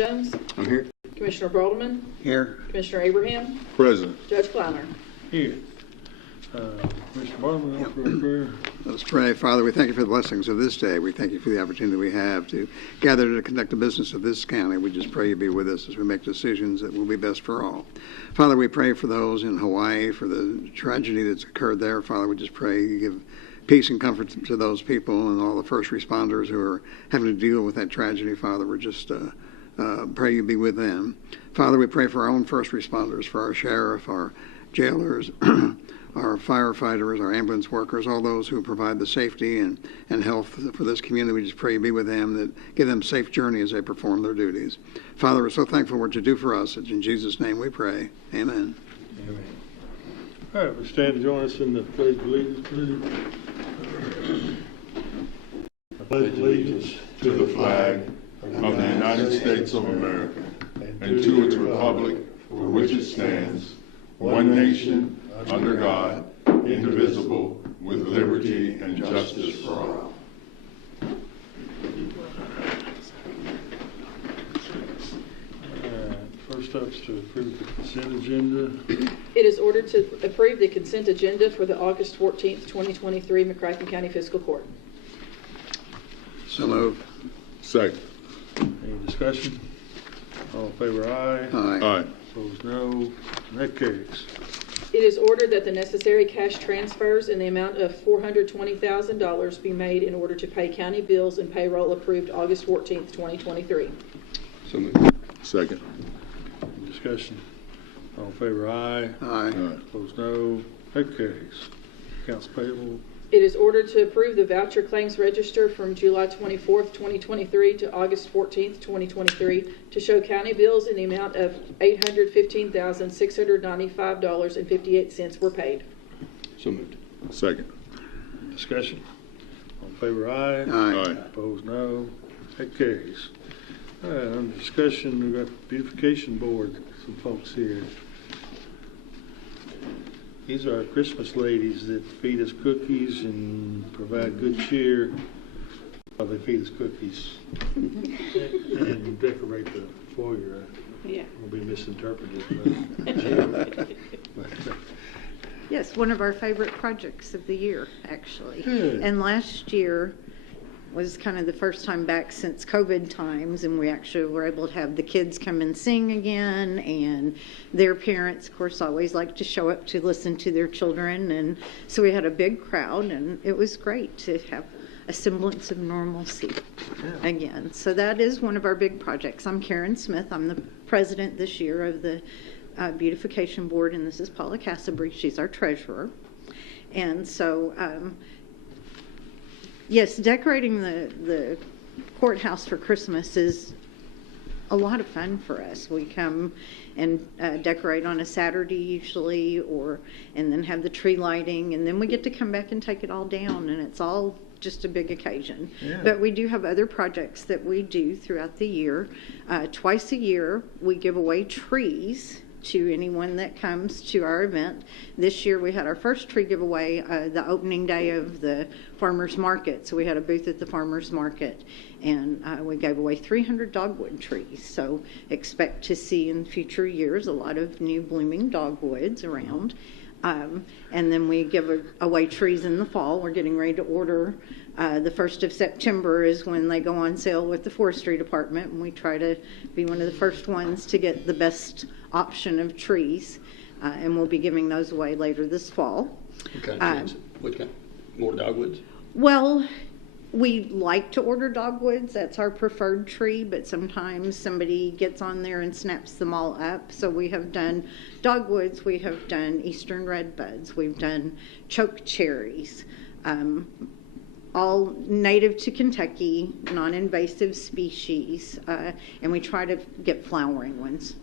Jones. I'm here. Commissioner Broadman. Here. Commissioner Abraham. Present. Judge Kleiner. Here. Mr. Barman, offer a prayer. Let's pray. Father, we thank you for the blessings of this day. We thank you for the opportunity we have to gather to conduct the business of this county. We just pray you be with us as we make decisions that will be best for all. Father, we pray for those in Hawaii, for the tragedy that's occurred there. Father, we just pray you give peace and comfort to those people and all the first responders who are having to deal with that tragedy. Father, we just pray you be with them. Father, we pray for our own first responders, for our sheriff, our jailers, our firefighters, our ambulance workers, all those who provide the safety and health for this community. We just pray you be with them, that give them safe journey as they perform their duties. Father, we're so thankful for what you do for us. It's in Jesus' name we pray. Amen. Amen. All right, we'll stand and join us in the pledge of allegiance, please. I pledge allegiance To the flag of the United States of America and to its republic for which it stands, one nation, under God, indivisible, with liberty and justice for all. First up is to approve the consent agenda. It is ordered to approve the consent agenda for the August 14th, 2023 McCracken County Fiscal Court. So moved. Second. Any discussion? All in favor, aye. Aye. Aye. Opposed, no. And that carries. It is ordered that the necessary cash transfers in the amount of $420,000 be made in order to pay county bills and payroll approved August 14th, 2023. So moved. Second. Any discussion? All in favor, aye. Aye. Aye. Opposed, no. That carries. Accounts payable. It is ordered to approve the voucher claims register from July 24th, 2023 to August 14th, 2023 to show county bills in the amount of $815,695.58 were paid. So moved. Second. Discussion? All in favor, aye. Aye. Opposed, no. That carries. All right, under discussion, we've got the beautification board, some folks here. These are our Christmas ladies that feed us cookies and provide good cheer while they feed us cookies and decorate the foyer. Yeah. Will be misinterpreted. But Yes, one of our favorite projects of the year, actually. Good. And last year was kind of the first time back since COVID times, and we actually were able to have the kids come and sing again, and their parents, of course, always like to show up to listen to their children, and so we had a big crowd, and it was great to have a semblance of normalcy again. So that is one of our big projects. I'm Karen Smith. I'm the president this year of the beautification board, and this is Paula Cassabry. She's our treasurer. And so yes, decorating the courthouse for Christmas is a lot of fun for us. We come and decorate on a Saturday usually, and then have the tree lighting, and then we get to come back and take it all down, and it's all just a big occasion. Yeah. But we do have other projects that we do throughout the year. Twice a year, we give away trees to anyone that comes to our event. This year we had our first tree giveaway the opening day of the farmers market. So we had a booth at the farmers market, and we gave away 300 dogwood trees. So expect to see in future years a lot of new blooming dogwoods around. And then we give away trees in the fall. We're getting ready to order. The 1st of September is when they go on sale with the forestry department, and we try to be one of the first ones to get the best option of trees, and we'll be giving those away later this fall. What kind of trees? Which kind? More dogwoods? Well, we like to order dogwoods. That's our preferred tree, but sometimes somebody gets on there and snaps them all up. So we have done dogwoods, we have done eastern redbuds, we've done choke cherries, all native to Kentucky, non-invasive species, and we try to get flowering ones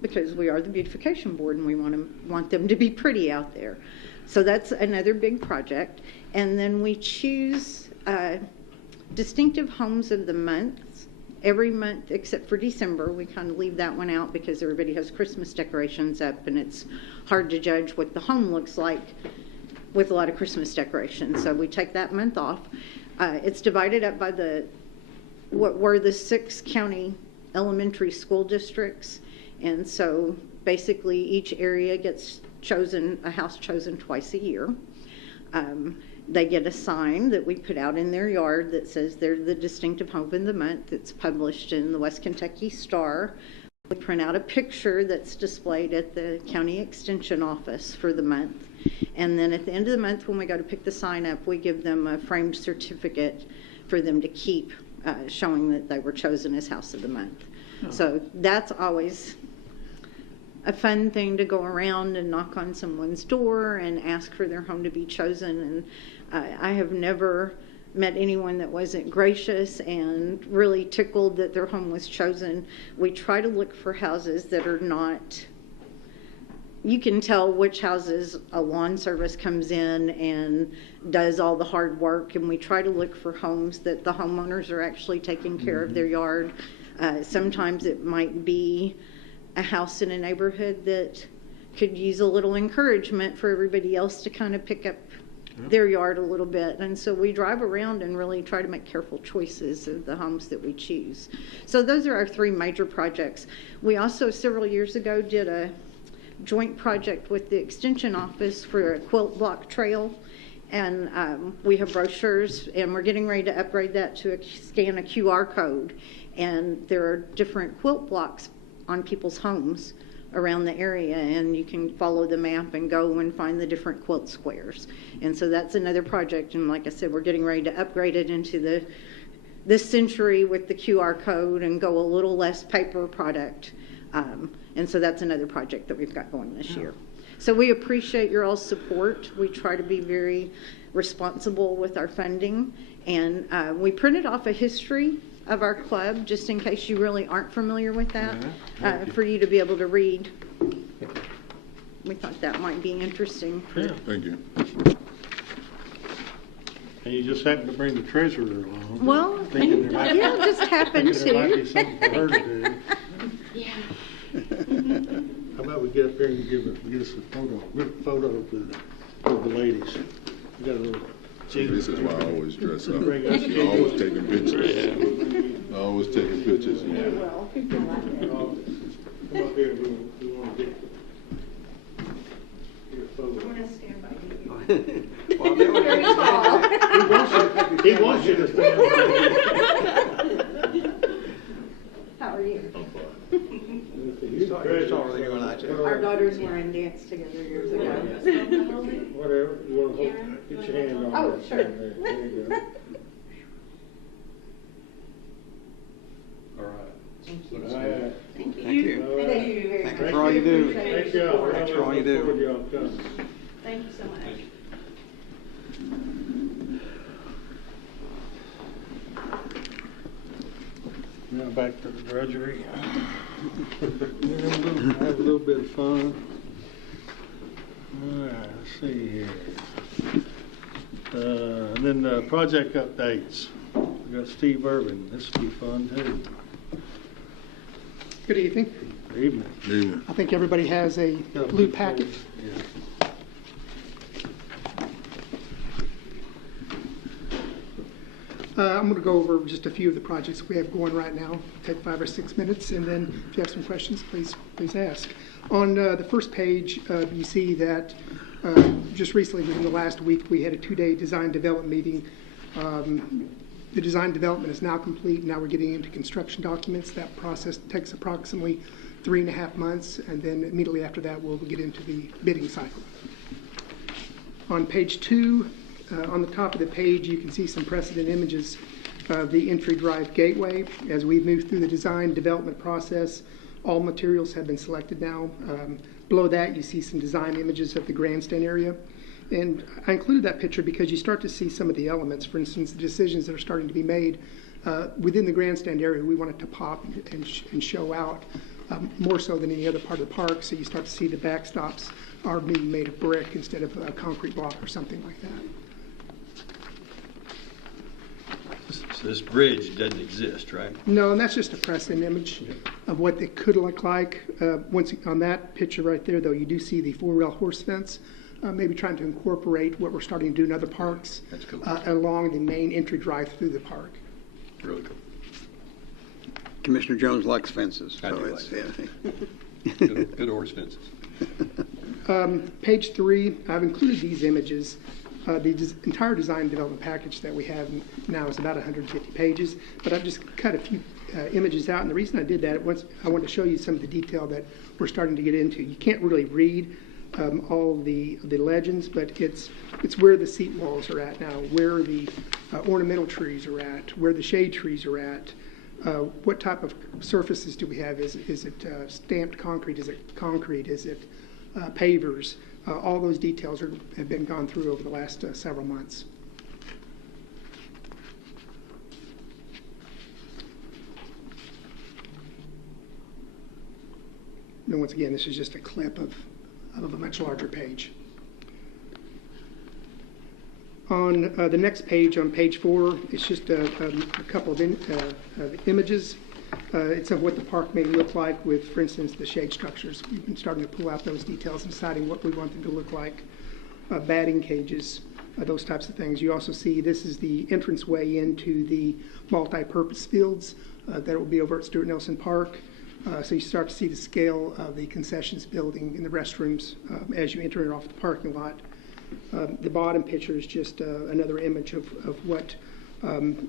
because we are the beautification board and we want them to be pretty out there. So that's another big project. And then we choose distinctive homes of the month every month except for December. We kind of leave that one out because everybody has Christmas decorations up, and it's hard to judge what the home looks like with a lot of Christmas decorations. So we take that month off. It's divided up by what were the 6 county elementary school districts. And so basically each area gets chosen, a house chosen twice a year. They get a sign that we put out in their yard that says they're the distinctive home of the month. It's published in the West Kentucky Star. We print out a picture that's displayed at the county extension office for the month. And then at the end of the month, when we go to pick the sign up, we give them a framed certificate for them to keep, showing that they were chosen as house of the month. Oh. So that's always a fun thing, to go around and knock on someone's door and ask for their home to be chosen. And I have never met anyone that wasn't gracious and really tickled that their home was chosen. We try to look for houses that are not, you can tell which houses a lawn service comes in and does all the hard work, and we try to look for homes that the homeowners are actually taking care of their yard. Sometimes it might be a house in a neighborhood that could use a little encouragement for everybody else to kind of pick up their yard a little bit. And so we drive around and really try to make careful choices of the homes that we choose. So those are our three major projects. We also several years ago did a joint project with the extension office for a quilt block trail. And we have brochures, and we're getting ready to upgrade that to scan a QR code. And there are different quilt blocks on people's homes around the area, and you can follow the map and go and find the different quilt squares. And so that's another project, and like I said, we're getting ready to upgrade it into this century with the QR code and go a little less paper product. And so that's another project that we've got going this year. So we appreciate your all's support. We try to be very responsible with our funding, and we printed off a history of our club, just in case you really aren't familiar with that, for you to be able to read. We thought that might be interesting. Yeah. Thank you. And you just happened to bring the treasurer along. Well, yeah, just happened There might be to. something for her to do. Yeah. How about we get up there and get us a group photo of the ladies? We got a little. This is why I always dress up. Bring us I'm always taking pictures. I'm always taking pictures. Yeah. Well, people like it. Come up here, we want to get a photo. I'm going to stand by you. Well, they were- Very tall. He wants you to stand by. How are you? I'm fine. Our daughters were in dance together years ago. Whatever, you want to hold, get your hand on Oh, that. sure. There you go. All right. Thank you. All right. Thank you. Thank you. All right. Thank you very Thank much. you for all you do. Appreciate Thank your y'all. support. Thanks for all you do. Look forward to y'all coming. Thank you so much. Now back to the drudgery. Have a little bit of fun. All right, let's see here. And then project updates. We got Steve Irvin. This will be fun too. Good evening. Good evening. Yeah. I think everybody has a Got a blue big packet. folder. Yeah. I'm going to go over just a few of the projects we have going right now. Take 5 or 6 minutes, and then if you have some questions, please ask. On the first page, you see that just recently, within the last week, we had a 2-day design development meeting. The design development is now complete. Now we're getting into construction documents. That process takes approximately 3.5 months, and then immediately after that, we'll get into the bidding cycle. On page 2, on the top of the page, you can see some precedent images of the entry drive gateway. As we move through the design development process, all materials have been selected now. Below that, you see some design images of the grandstand area. And I included that picture because you start to see some of the elements. For instance, the decisions that are starting to be made within the grandstand area, we want it to pop and show out more so than any other part of the park. So you start to see the backstops are being made of brick instead of a concrete block or something like that. So this bridge doesn't exist, right? No, and that's just a precedent image of what it could look like. Once on that picture right there, though, you do see the 4-rail horse fence, maybe trying to incorporate what we're starting to do in other parks. That's cool. Along the main entry drive through the park. Really cool. Commissioner Jones likes fences. I So do it's, like yeah. Good horse fences. Page 3, I've included these images. The entire design development package that we have now is about 150 pages, but I've just cut a few images out, and the reason I did that, I wanted to show you some of the detail that we're starting to get into. You can't really read all the legends, but it's where the seat walls are at now, where the ornamental trees are at, where the shade trees are at, what type of surfaces do we have? Is it stamped concrete? Is it concrete? Is it pavers? All those details have been gone through over the last several months. And once again, this is just a clip of a much larger page. On the next page, on page 4, it's just a couple of images. It's of what the park may look like with, for instance, the shade structures. We've been starting to pull out those details and deciding what we want them to look like. Batting cages, those types of things. You also see this is the entranceway into the multi-purpose fields that will be over at Stuart Nelson Park. So you start to see the scale of the concessions building and the restrooms as you enter it off the parking lot. The bottom picture is just another image of what,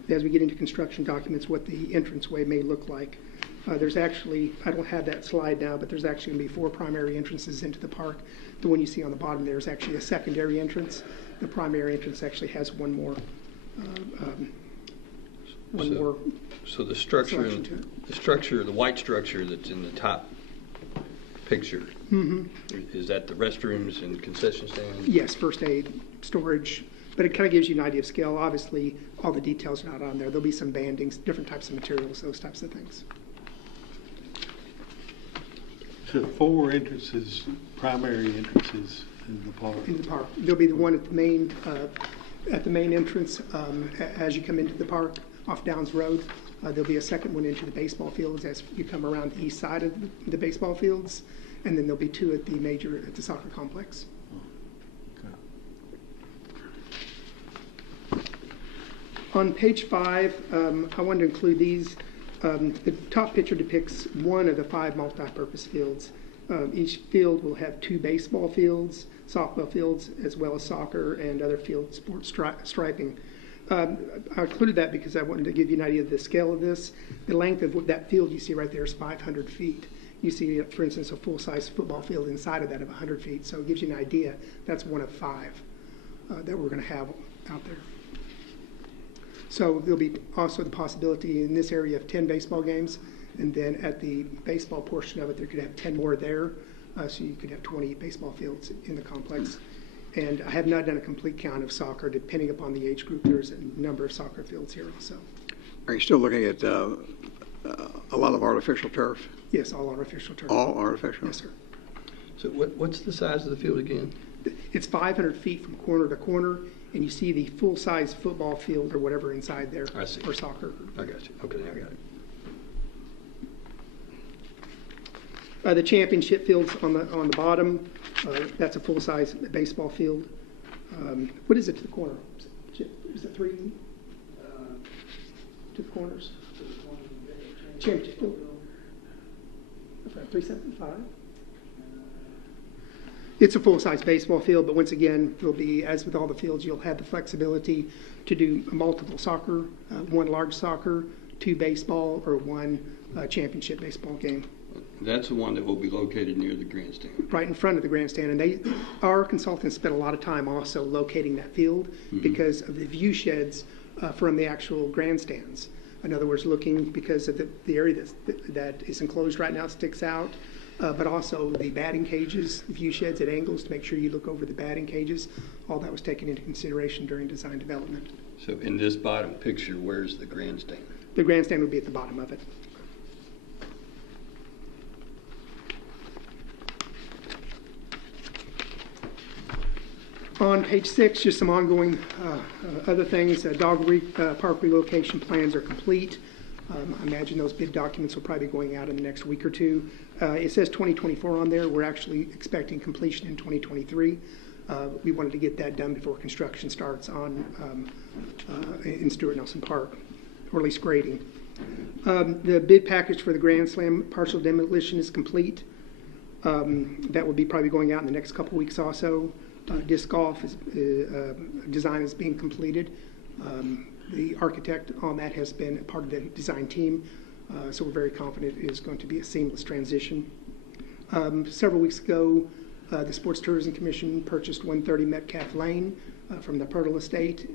as we get into construction documents, what the entranceway may look like. There's actually, I don't have that slide now, but there's actually going to be 4 primary entrances into the park. The one you see on the bottom there is actually a secondary entrance. The primary entrance actually has one more. So the structure, selection to it. the white structure that's in the top picture, is that the restrooms and concession stands? Yes, first aid, storage, but it kind of gives you an idea of scale. Obviously, all the details are not on there. There'll be some bandings, different types of materials, those types of things. So 4 entrances, primary entrances in the park. In the park, there'll be the one at the main entrance as you come into the park off Downs Road. There'll be a second one into the baseball fields as you come around the east side of the baseball fields, and then there'll be 2 at the soccer complex. On page 5, I wanted to include these. The top picture depicts one of the 5 multi-purpose fields. Each field will have 2 baseball fields, softball fields, as well as soccer and other field sports striping. I included that because I wanted to give you an idea of the scale of this. The length of that field you see right there is 500 feet. You see, for instance, a full-size football field inside of that of 100 feet. So it gives you an idea. That's one of 5 that we're going to have out there. So there'll be also the possibility in this area of 10 baseball games. And then at the baseball portion of it, there could have 10 more there. So you could have 20 baseball fields in the complex. And I have not done a complete count of soccer. Depending upon the age group, there's a number of soccer fields here also. Are you still looking at a lot of artificial turf? Yes, all artificial turf. All artificial? Yes, sir. So what's the size of the field again? It's 500 feet from corner to corner, and you see the full-size football field or whatever inside there. I see. For soccer. I got you. Okay, I got it. The championship fields on the bottom, that's a full-size baseball field. What is it to the corner? Is it 3 to the corners? Championship field. 375. It's a full-size baseball field, but once again, it'll be, as with all the fields, you'll have the flexibility to do multiple soccer, 1 large soccer, 2 baseball, or 1 championship baseball game. That's the one that will be located near the grandstand. Right in front of the grandstand, and our consultants spent a lot of time also locating that field because of the view sheds from the actual grandstands. In other words, looking because of the area that is enclosed right now sticks out, but also the batting cages, the view sheds at angles to make sure you look over the batting cages. All that was taken into consideration during design development. So in this bottom picture, where's the grandstand? The grandstand would be at the bottom of it. On page 6, just some ongoing other things. Park relocation plans are complete. I imagine those bid documents will probably be going out in the next week or 2. It says 2024 on there. We're actually expecting completion in 2023. We wanted to get that done before construction starts in Stuart Nelson Park, or at least grading. The bid package for the Grand Slam partial demolition is complete. That will be probably going out in the next couple weeks also. Disc golf design is being completed. The architect on that has been a part of the design team, so we're very confident it is going to be a seamless transition. Several weeks ago, the Sports Tourism Commission purchased 130 Metcalf Lane from the Pirtle Estate.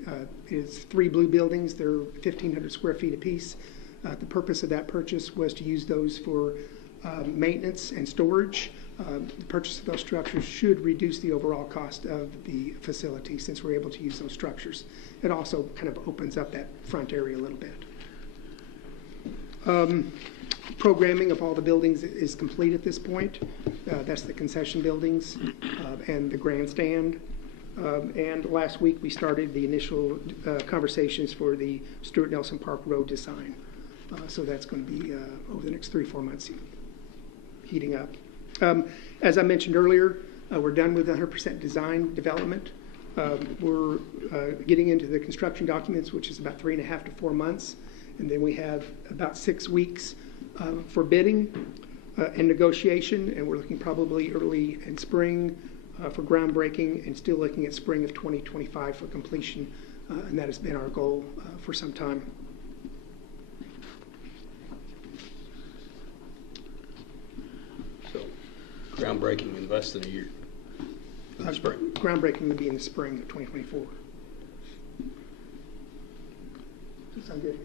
It's 3 blue buildings. They're 1,500 square feet apiece. The purpose of that purchase was to use those for maintenance and storage. The purchase of those structures should reduce the overall cost of the facility since we're able to use those structures. It also kind of opens up that front area a little bit. Programming of all the buildings is complete at this point. That's the concession buildings and the grandstand. And last week we started the initial conversations for the Stuart Nelson Park Road design. So that's going to be over the next 3-4 months heating up. As I mentioned earlier, we're done with 100% design development. We're getting into the construction documents, which is about 3.5 to 4 months. And then we have about 6 weeks for bidding and negotiation. And we're looking probably early in spring for groundbreaking and still looking at spring of 2025 for completion. And that has been our goal for some time. Groundbreaking in less than a year. In the spring. Groundbreaking would be in the spring of 2024. Does that sound good?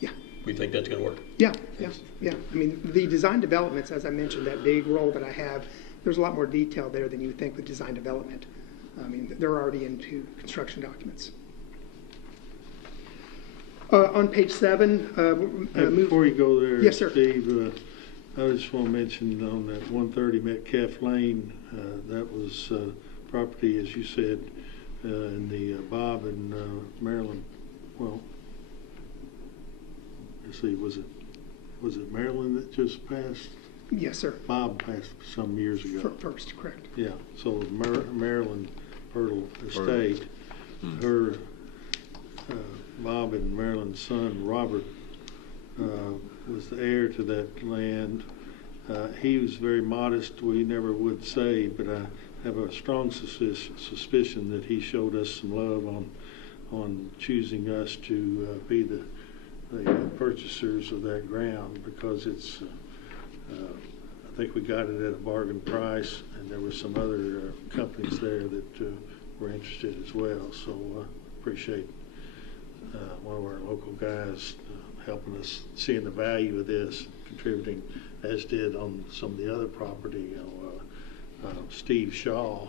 Yeah. We think that's going to work. Yeah. I mean, the design developments, as I mentioned, that big role that I have, there's a lot more detail there than you would think with design development. I mean, they're already into construction documents. On page 7. Before you go there, yes, sir. Steve, I just want to mention on that 130 Metcalf Lane, that was property, as you said, in the Bob and Maryland. Well, let's see, was it Maryland that just passed? Yes, sir. Bob passed some years ago. First, correct. Yeah, so Maryland Pirtle Estate, her Bob and Maryland's son Robert was the heir to that land. He was very modest. We never would say, but I have a strong suspicion that he showed us some love on choosing us to be the purchasers of that ground, because it's. I think we got it at a bargain price, and there were some other companies there that were interested as well. So appreciate one of our local guys helping us, seeing the value of this, contributing, as did on some of the other property. Steve Shaw,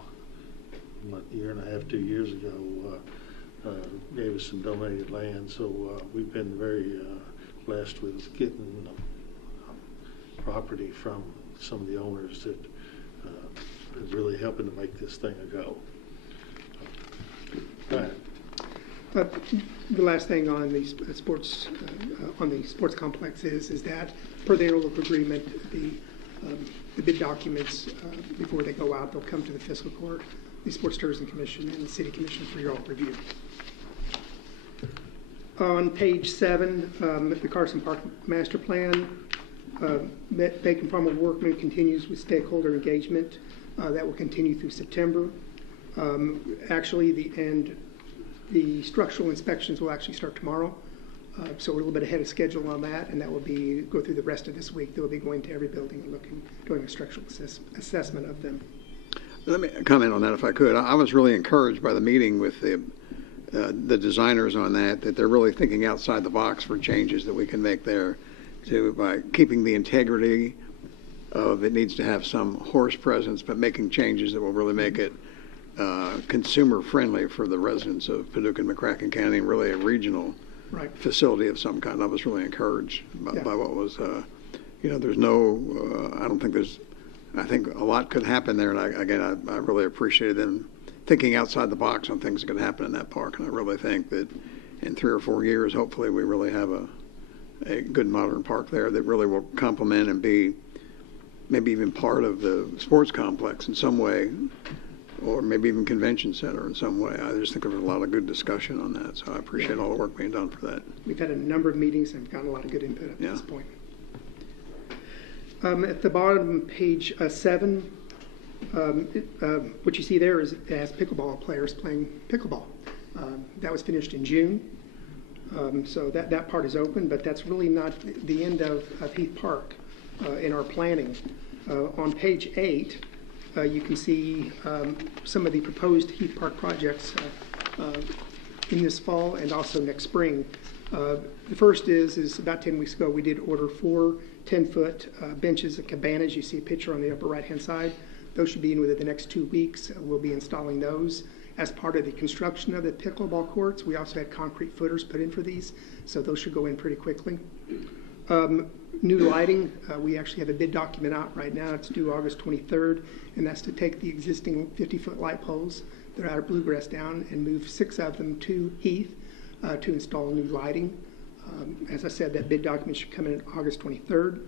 a year and a half, 2 years ago, gave us some donated land. So we've been very blessed with getting property from some of the owners that is really helping to make this thing a go. All right. The last thing on the sports complex is that per the interlocal agreement, the bid documents before they go out, they'll come to the Fiscal Court, the Sports Tourism Commission, and the City Commission for your all review. On page 7, the Carson Park Master Plan, Bacon Farm of Workman continues with stakeholder engagement. That will continue through September. Actually, the structural inspections will actually start tomorrow. So we're a little bit ahead of schedule on that, and that will go through the rest of this week. They'll be going to every building and doing a structural assessment of them. Let me comment on that if I could. I was really encouraged by the meeting with the designers on that they're really thinking outside the box for changes that we can make there by keeping the integrity of it needs to have some horse presence, but making changes that will really make it consumer friendly for the residents of Paducah and McCracken County, and really a regional facility of some kind. I was really encouraged by what was, there's no, I think a lot could happen there. And I really appreciated them thinking outside the box on things that could happen in that park. And I really think that in 3 or 4 years, hopefully we really have a good modern park there that really will complement and be maybe even part of the sports complex in some way, or maybe even convention center in some way. I just think there was a lot of good discussion on that, so I appreciate all the work being done for that. We've had a number of meetings and gotten a lot of good input at this point. At the bottom, page 7, what you see there is it has pickleball players playing pickleball. That was finished in June, so that part is open, but that's really not the end of Heath Park in our planning. On page 8, you can see some of the proposed Heath Park projects in this fall and also next spring. The first is about 10 weeks ago, we did order 4 10-foot benches and cabanas. You see a picture on the upper right-hand side. Those should be in within the next 2 weeks. We'll be installing those as part of the construction of the pickleball courts. We also had concrete footers put in for these, so those should go in pretty quickly. New lighting, we actually have a bid document out right now. It's due August 23rd, and that's to take the existing 50-foot light poles that are out of Bluegrass down and move 6 of them to Heath to install new lighting. As I said, that bid document should come in August 23rd.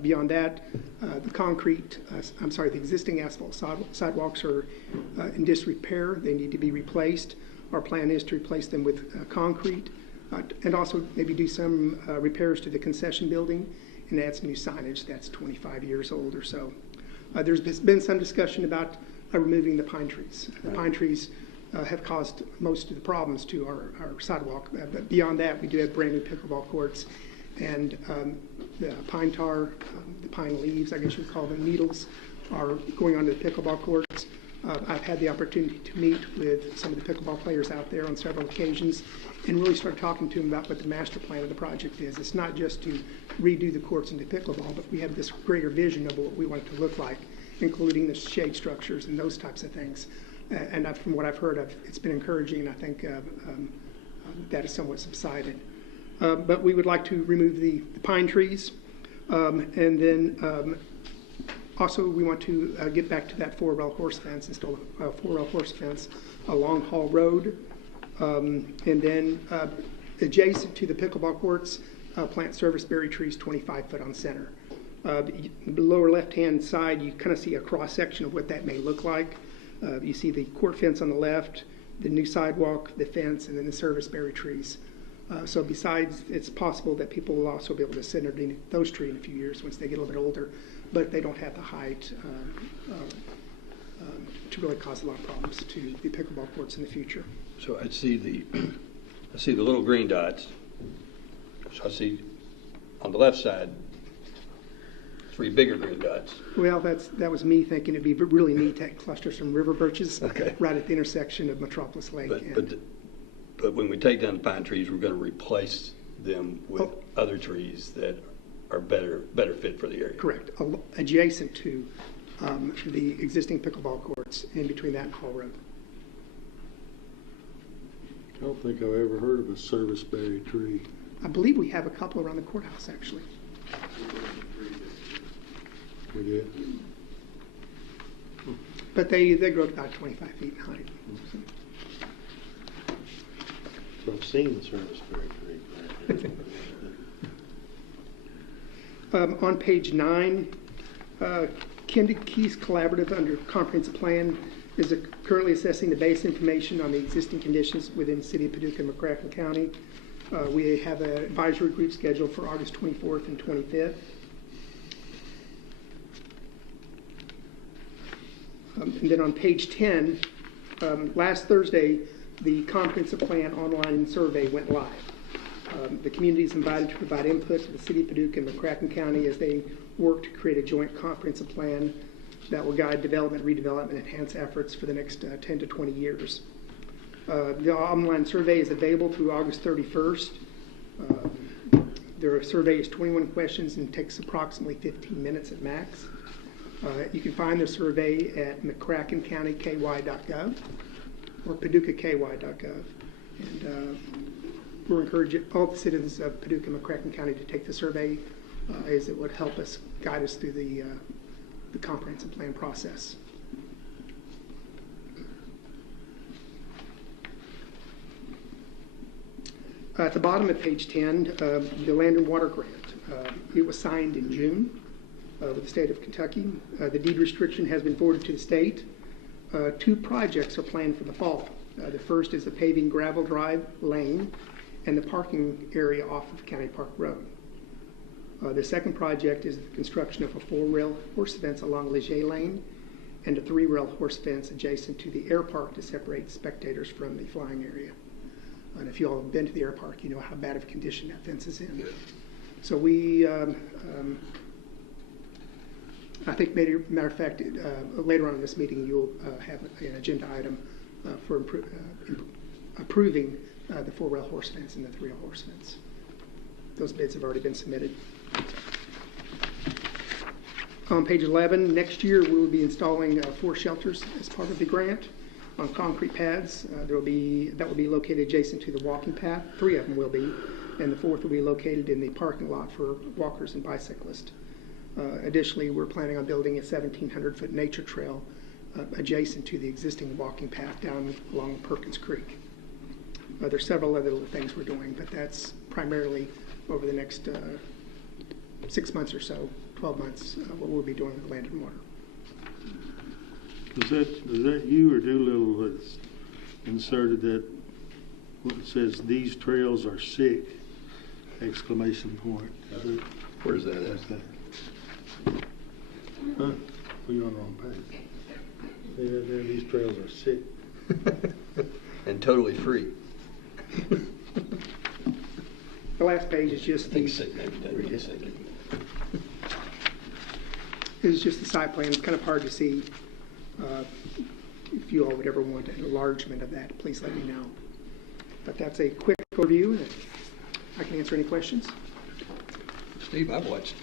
Beyond that, the existing asphalt sidewalks are in disrepair. They need to be replaced. Our plan is to replace them with concrete and also maybe do some repairs to the concession building and add some new signage that's 25 years old or so. There's been some discussion about removing the pine trees. The pine trees have caused most of the problems to our sidewalk. But beyond that, we do have brand new pickleball courts, and the pine tar, the pine leaves, I guess you would call them needles, are going onto the pickleball courts. I've had the opportunity to meet with some of the pickleball players out there on several occasions and really start talking to them about what the master plan of the project is. It's not just to redo the courts into pickleball, but we have this greater vision of what we want it to look like, including the shade structures and those types of things. And from what I've heard, it's been encouraging, and I think that has somewhat subsided. But we would like to remove the pine trees, and then also we want to get back to that 4-rail horse fence, install a 4-rail horse fence along Hall Road, and then adjacent to the pickleball courts, plant serviceberry trees 25 foot on center. The lower left-hand side, you kind of see a cross-section of what that may look like. You see the court fence on the left, the new sidewalk, the fence, and then the serviceberry trees. So besides, it's possible that people will also be able to sit underneath those trees in a few years once they get a little bit older, but they don't have the height to really cause a lot of problems to the pickleball courts in the future. So I see the little green dots. So I see on the left side 3 bigger green dots. Well, that was me thinking it'd be really neat to cluster some river birches right at the intersection of Metropolis Lake. But when we take down the pine trees, we're going to replace them with other trees that are better fit for the area. Correct. Adjacent to the existing pickleball courts in between that and Hall Road. I don't think I've ever heard of a serviceberry tree. I believe we have a couple around the courthouse, actually. We did. But they grow to about 25 feet in height. So I've seen the serviceberry tree. On page 9, Kendick Keys Collaborative under Comprehensive Plan is currently assessing the base information on the existing conditions within the city of Paducah and McCracken County. We have an advisory group scheduled for August 24th and 25th. And then on page 10, last Thursday, the comprehensive plan online survey went live. The community is invited to provide input to the city of Paducah and McCracken County as they work to create a joint comprehensive plan that will guide development, redevelopment, and enhance efforts for the next 10 to 20 years. The online survey is available through August 31st. The survey is 21 questions and takes approximately 15 minutes at max. You can find the survey at McCrackenCountyKY.gov or PaducahKY.gov. And we're encouraging all the citizens of Paducah and McCracken County to take the survey as it would help us guide us through the comprehensive plan process. At the bottom of page 10, the Land and Water Grant. It was signed in June with the state of Kentucky. The deed restriction has been forwarded to the state. Two projects are planned for the fall. The first is a paving gravel drive lane and the parking area off of County Park Road. The second project is the construction of a 4-rail horse fence along Leger Lane and a 3-rail horse fence adjacent to the air park to separate spectators from the flying area. And if you all have been to the air park, you know how bad of a condition that fence is in. So we, I think, matter of fact, later on in this meeting, you'll have an agenda item for approving the 4-rail horse fence and the 3-rail horse fence. Those bids have already been submitted. On page 11, next year we will be installing 4 shelters as part of the grant on concrete pads. That will be located adjacent to the walking path. 3 of them will be, and the 4th will be located in the parking lot for walkers and bicyclists. Additionally, we're planning on building a 1,700-foot nature trail adjacent to the existing walking path down along Perkins Creek. There's several other little things we're doing, but that's primarily over the next 6 months or so, 12 months, what we'll be doing with Land and Water. Is that you or Doolittle that's inserted that what it says, "These trails are sick!" exclamation point? Where's that at? Huh? Well, you're on the wrong page. See that there? These trails are sick. And totally free. The last page is I just think sick maybe doesn't mean sick. is just the site plan. It's kind of hard to see. If you all would ever want an enlargement of that, please let me know. But that's a quick overview. I can answer any questions. Steve, I've watched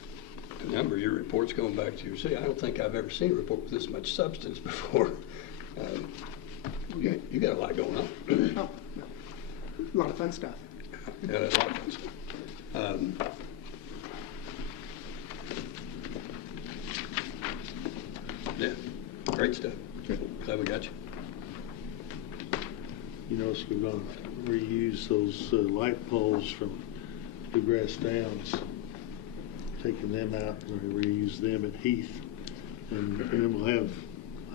a number of your reports going back to your city. I don't think I've ever seen a report with this much substance before. You got a lot going on. Oh, no. A lot of fun stuff. Yeah, that's a lot of fun stuff. Yeah, great stuff. Glad we got you. You know, so we're going to reuse those light poles from Bluegrass Downs, taking them out and reuse them at Heath. And then we'll have,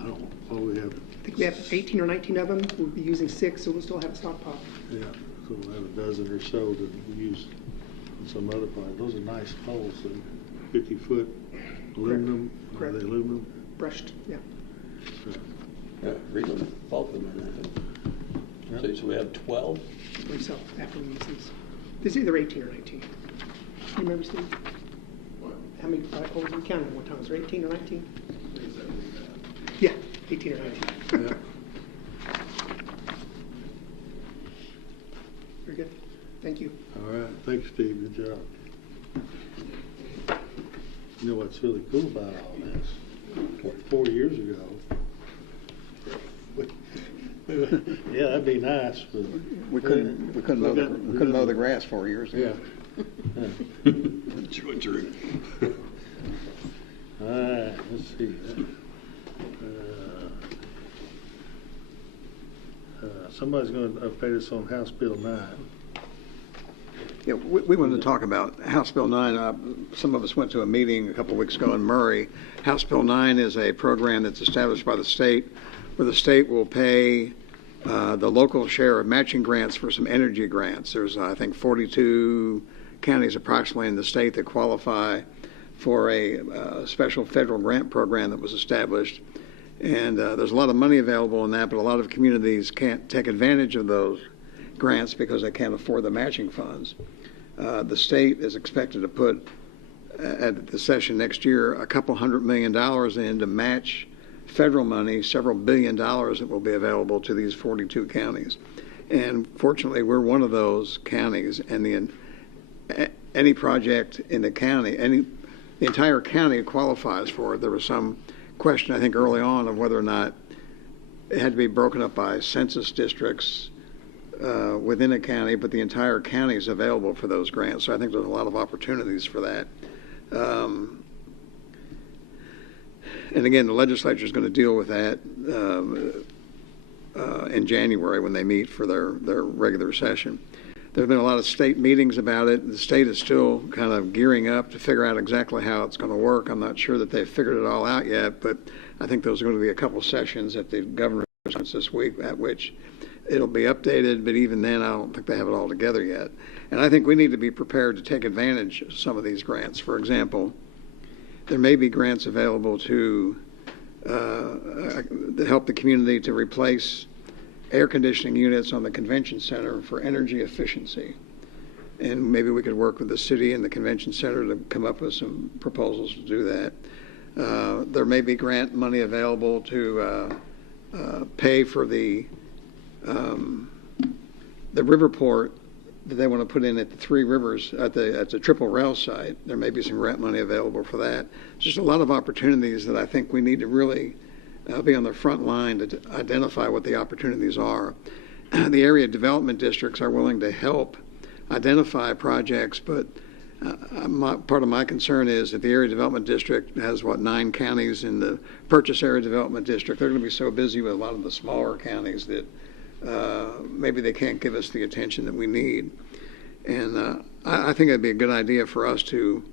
I don't know, what we have. I think we have 18 or 19 of them. We'll be using 6, so we'll still have a stockpile. Yeah, so we'll have a dozen or so that we'll use on some other part. Those are nice poles, 50-foot aluminum. Correct. Are they aluminum? Brushed, yeah. Yeah, read them, both of them. Yep. So we have 12. I believe so, after we use these. This is either 18 or 19. Do you remember, Steve? What? How many poles we counted at one time? Was there 18 or 19? Yeah, 18 or 19. Yeah. Very good. Thank you. All right, thanks, Steve. Good job. You know what's really cool about all this? 4 years ago. Yeah, that'd be nice, but We couldn't mow the grass 4 years ago. yeah. True. All right, let's see. Somebody's going to update us on House Bill 9. Yeah, we wanted to talk about House Bill 9. Some of us went to a meeting a couple of weeks ago in Murray. House Bill 9 is a program that's established by the state where the state will pay the local share of matching grants for some energy grants. There's, I think, 42 counties approximately in the state that qualify for a special federal grant program that was established. And there's a lot of money available in that, but a lot of communities can't take advantage of those grants because they can't afford the matching funds. The state is expected to put at the session next year a couple $100 million in to match federal money, several $1 billion that will be available to these 42 counties. And fortunately, we're one of those counties, and any project in the county, the entire county qualifies for it. There was some question, I think, early on of whether or not it had to be broken up by census districts within a county, but the entire county is available for those grants. So I think there's a lot of opportunities for that. And again, the legislature is going to deal with that in January when they meet for their regular session. There have been a lot of state meetings about it. The state is still kind of gearing up to figure out exactly how it's going to work. I'm not sure that they've figured it all out yet, but I think those are going to be a couple sessions at the governor's conference this week at which it'll be updated, but even then I don't think they have it all together yet. And I think we need to be prepared to take advantage of some of these grants. For example, there may be grants available to help the community to replace air conditioning units on the convention center for energy efficiency. And maybe we could work with the city and the convention center to come up with some proposals to do that. There may be grant money available to pay for the riverport that they want to put in at the Three Rivers at the Triple Rail site. There may be some grant money available for that. Just a lot of opportunities that I think we need to really be on the front line to identify what the opportunities are. The area development districts are willing to help identify projects, but part of my concern is that the area development district has, 9 counties in the purchase area development district. They're going to be so busy with a lot of the smaller counties that maybe they can't give us the attention that we need. And I think it'd be a good idea for us to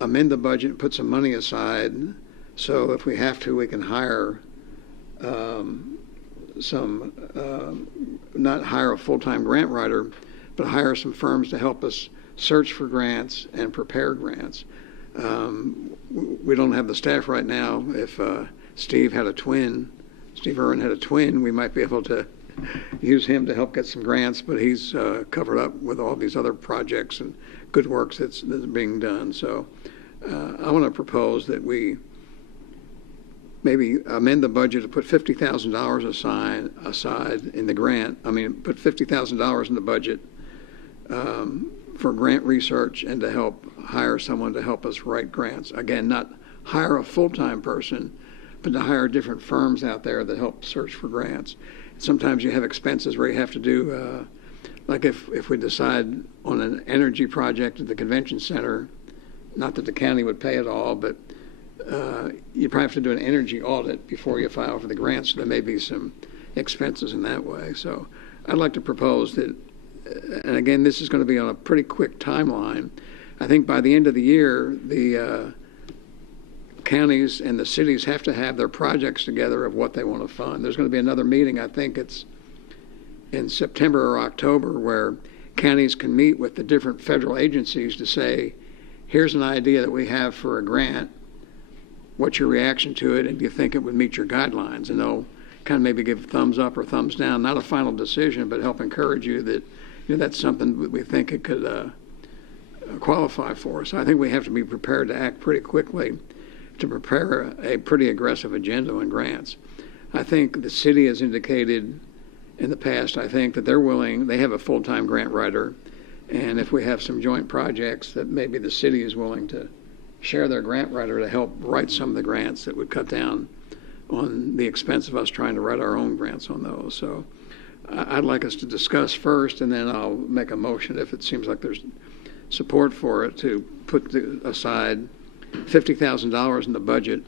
amend the budget, put some money aside, so if we have to, we can hire not hire a full-time grant writer, but hire some firms to help us search for grants and prepare grants. We don't have the staff right now. If Steve Irwin had a twin, we might be able to use him to help get some grants, but he's covered up with all these other projects and good works that's being done. So I want to propose that we maybe amend the budget to put $50,000 aside in the grant. Put $50,000 in the budget for grant research and to help hire someone to help us write grants. Again, not hire a full-time person, but to hire different firms out there that help search for grants. Sometimes you have expenses where you have to do, like if we decide on an energy project at the convention center, not that the county would pay it all, but you probably have to do an energy audit before you file for the grant, so there may be some expenses in that way. So I'd like to propose that, and again, this is going to be on a pretty quick timeline. I think by the end of the year, the counties and the cities have to have their projects together of what they want to fund. There's going to be another meeting, I think it's in September or October, where counties can meet with the different federal agencies to say, here's an idea that we have for a grant. What's your reaction to it, and do you think it would meet your guidelines? And they'll kind of maybe give thumbs up or thumbs down, not a final decision, but help encourage you that that's something that we think it could qualify for. So I think we have to be prepared to act pretty quickly to prepare a pretty aggressive agenda on grants. I think the city has indicated in the past, I think that they have a full-time grant writer, and if we have some joint projects that maybe the city is willing to share their grant writer to help write some of the grants, that would cut down on the expense of us trying to write our own grants on those. So I'd like us to discuss first, and then I'll make a motion if it seems like there's support for it, to put aside $50,000 in the budget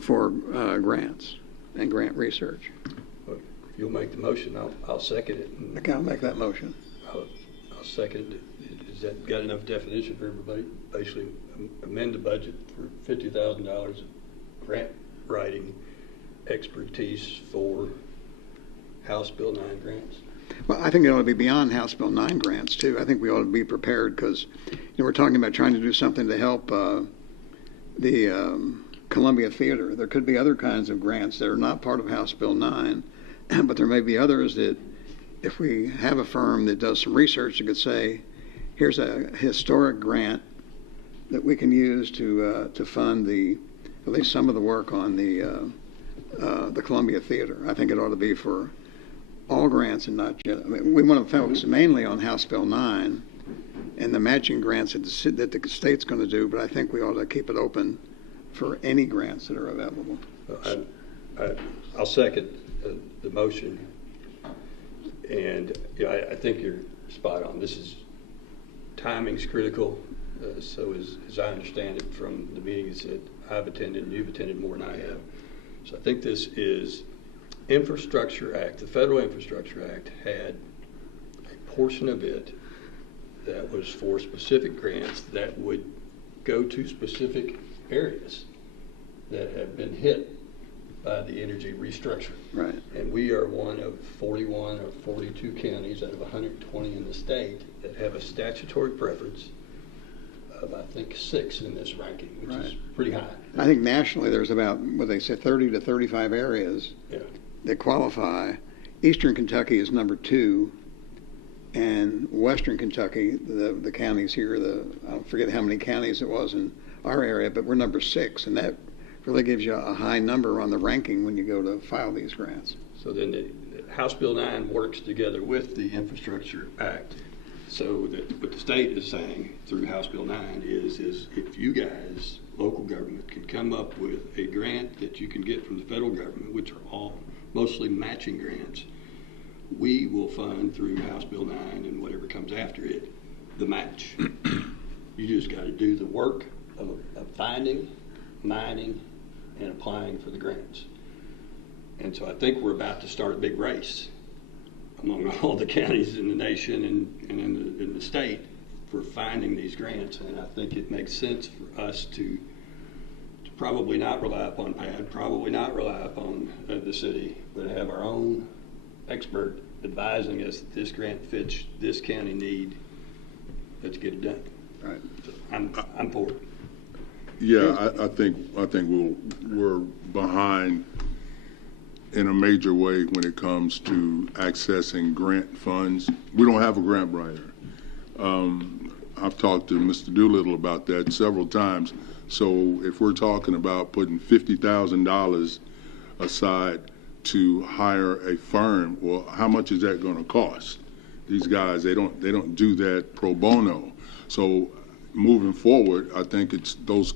for grants and grant research. If you'll make the motion, I'll second it. Okay, I'll make that motion. I'll second it. Has that got enough definition for everybody? Basically, amend the budget for $50,000 of grant writing expertise for House Bill 9 grants. Well, I think it ought to be beyond House Bill 9 grants, too. I think we ought to be prepared because we're talking about trying to do something to help the Columbia Theater. There could be other kinds of grants that are not part of House Bill 9, but there may be others that if we have a firm that does some research, you could say, here's a historic grant that we can use to fund at least some of the work on the Columbia Theater. I think it ought to be for all grants and not just, we want to focus mainly on House Bill 9 and the matching grants that the state's going to do, but I think we ought to keep it open for any grants that are available. I'll second the motion. And I think you're spot on. Timing's critical. So as I understand it from the meetings that I've attended, and you've attended more than I have. So I think this is Infrastructure Act. The Federal Infrastructure Act had a portion of it that was for specific grants that would go to specific areas. that have been hit by the energy restructure. Right. And we are one of 41 or 42 counties out of 120 in the state that have a statutory preference of, I think, 6 in this ranking, which is pretty high. I think nationally there's about, what they say, 30 to 35 areas Yeah. that qualify. Eastern Kentucky is number 2, and Western Kentucky, the counties here, I forget how many counties it was in our area, but we're number 6, and that really gives you a high number on the ranking when you go to file these grants. So then the House Bill 9 works together with the Infrastructure Act. So that what the state is saying through House Bill 9 is if you guys, local government, can come up with a grant that you can get from the federal government, which are all mostly matching grants, we will fund through House Bill 9 and whatever comes after it, the match. You just got to do the work of finding, mining, and applying for the grants. And so I think we're about to start a big race among all the counties in the nation and in the state for finding these grants. And I think it makes sense for us to probably not rely upon PAD, probably not rely upon the city, but have our own expert advising us that this grant fits this county need. Let's get it done. Right. So I'm for it. Yeah, I think we're behind in a major way when it comes to accessing grant funds. We don't have a grant writer. I've talked to Mr. Doolittle about that several times. So if we're talking about putting $50,000 aside to hire a firm, well, how much is that going to cost? These guys, they don't do that pro bono. So moving forward, I think it's those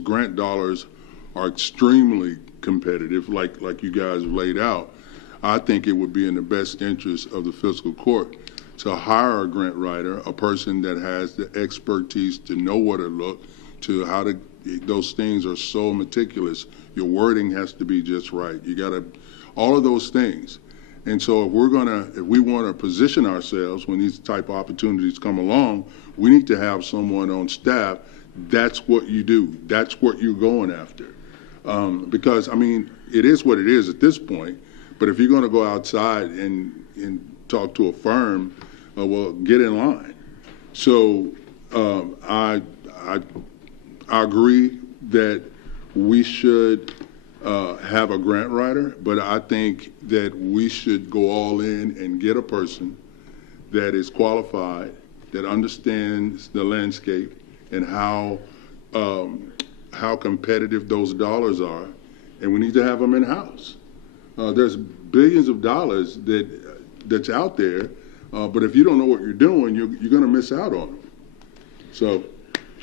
grant dollars are extremely competitive, like you guys laid out. I think it would be in the best interest of the fiscal court to hire a grant writer, a person that has the expertise to know what to look, to how to, those things are so meticulous. Your wording has to be just right. You got to, all of those things. And so if we want to position ourselves when these type of opportunities come along, we need to have someone on staff. That's what you do. That's what you're going after. Because, I mean, it is what it is at this point. But if you're going to go outside and talk to a firm, well, get in line. So I agree that we should have a grant writer, but I think that we should go all in and get a person that is qualified, that understands the landscape and how competitive those dollars are, and we need to have them in-house. There's billions of dollars that's out there, but if you don't know what you're doing, you're going to miss out on them. So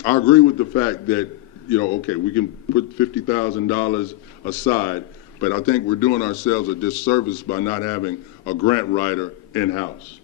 I agree with the fact that, okay, we can put $50,000 aside, but I think we're doing ourselves a disservice by not having a grant writer in-house.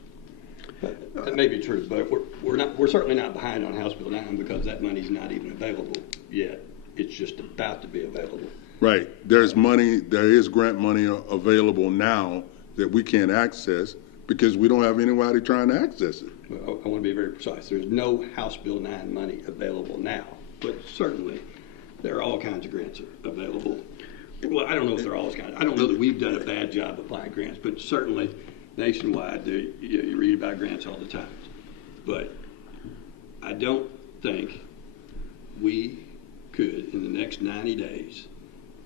That may be true, but we're certainly not behind on House Bill 9 because that money's not even available yet. It's just about to be available. Right. There's money, there is grant money available now that we can't access because we don't have anybody trying to access it. Well, I want to be very precise. There's no House Bill 9 money available now, but certainly there are all kinds of grants available. Well, I don't know if they're all kinds. I don't know that we've done a bad job applying grants, but certainly nationwide, you read about grants all the time. But I don't think we could, in the next 90 days,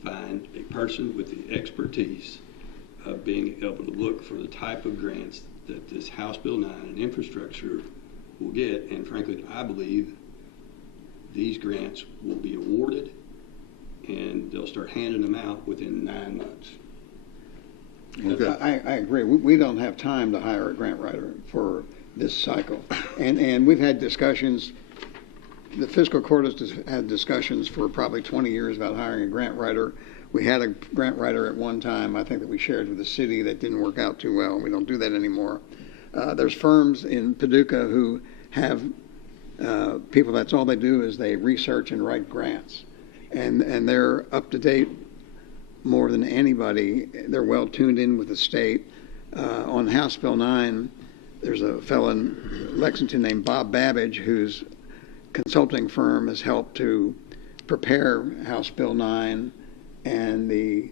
find a person with the expertise of being able to look for the type of grants that this House Bill 9 and infrastructure will get. And frankly, I believe these grants will be awarded and they'll start handing them out within 9 months. Okay. I agree. We don't have time to hire a grant writer for this cycle. And we've had discussions, the fiscal court has had discussions for probably 20 years about hiring a grant writer. We had a grant writer at one time, I think, that we shared with the city that didn't work out too well. We don't do that anymore. There's firms in Paducah who have people, that's all they do is they research and write grants. And they're up to date more than anybody. They're well tuned in with the state. On House Bill 9, there's a fellow in Lexington named Bob Babbage whose consulting firm has helped to prepare House Bill 9 and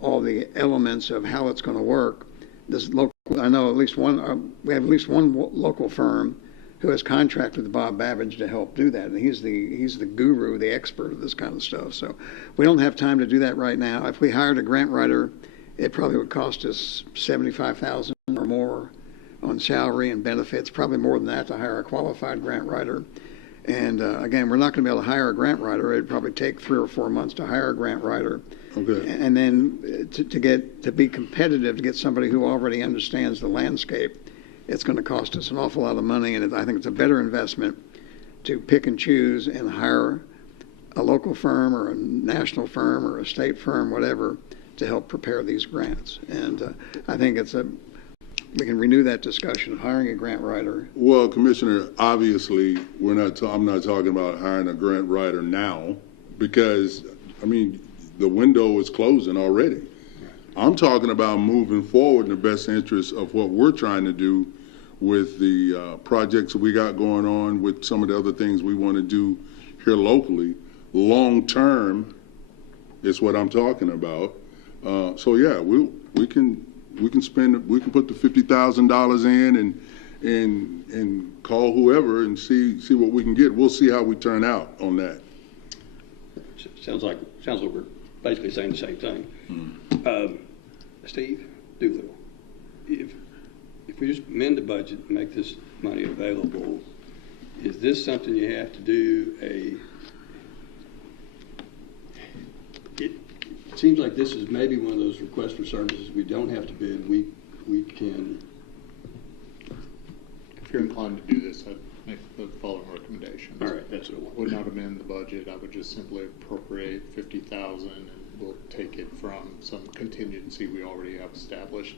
all the elements of how it's going to work. This local, I know at least one. We have at least one local firm who has contracted with Bob Babbage to help do that, and he's the guru, the expert of this kind of stuff. So we don't have time to do that right now. If we hired a grant writer, it probably would cost us $75,000 or more on salary and benefits. Probably more than that to hire a qualified grant writer. And again, we're not going to be able to hire a grant writer. It'd probably take 3 or 4 months to hire a grant writer. Okay. And then to be competitive, to get somebody who already understands the landscape, it's going to cost us an awful lot of money. And I think it's a better investment to pick and choose and hire a local firm or a national firm or a state firm, whatever, to help prepare these grants. And I think we can renew that discussion of hiring a grant writer. Well, Commissioner, obviously, I'm not talking about hiring a grant writer now because, I mean, the window is closing already. I'm talking about moving forward in the best interest of what we're trying to do with the projects we got going on, with some of the other things we want to do here locally. Long term is what I'm talking about. So yeah, we can put the $50,000 in and call whoever and see what we can get. We'll see how we turn out on that. Sounds like we're basically saying the same thing. Steve Doolittle, if we just amend the budget and make this money available, is this something you have to do It seems like this is maybe one of those requests for services we don't have to bid. We can. If you're inclined to do this, I'd make the following recommendations. All right, that's what I want. Would not amend the budget. I would just simply appropriate $50,000, and we'll take it from some contingency we already have established.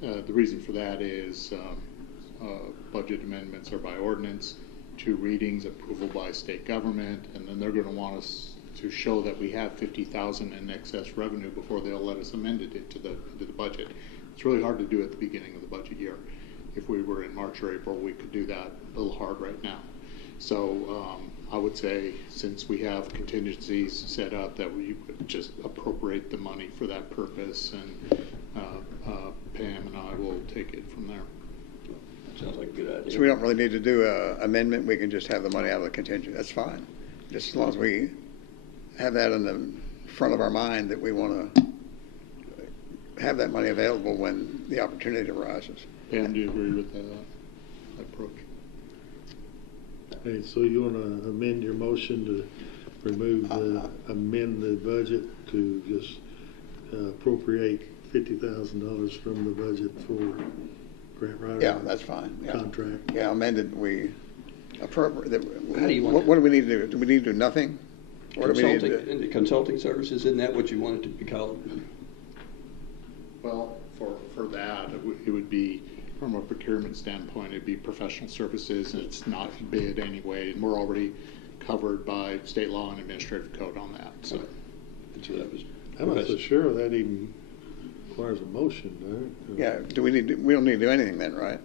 The reason for that is budget amendments are by ordinance, 2 readings, approval by state government, and then they're going to want us to show that we have $50,000 in excess revenue before they'll let us amend it into the budget. It's really hard to do at the beginning of the budget year. If we were in March or April, we could do that a little hard right now. So I would say, since we have contingencies set up, that we would just appropriate the money for that purpose, and Pam and I will take it from there. Sounds like a good idea. So we don't really need to do an amendment. We can just have the money out of the contingent. That's fine. Just as long as we have that in the front of our mind that we want to have that money available when the opportunity arises. Pam, do you agree with that approach? Okay, so you want to amend your motion to amend the budget to just appropriate $50,000 from the budget for grant writer? Yeah, that's fine. Yeah. Contract. Yeah, amended. We appropriate. How do you want what do we need to do? Do we need to do nothing? What do we need to do? Consulting, consulting services, isn't that what you want it to be called? Well, for that, it would be, from a procurement standpoint, it'd be professional services, and it's not bid anyway, and we're already covered by state law and administrative code on that. So, So that was. I'm not so sure that even requires a motion, right? Yeah. Do we need? We don't need to do anything then, right?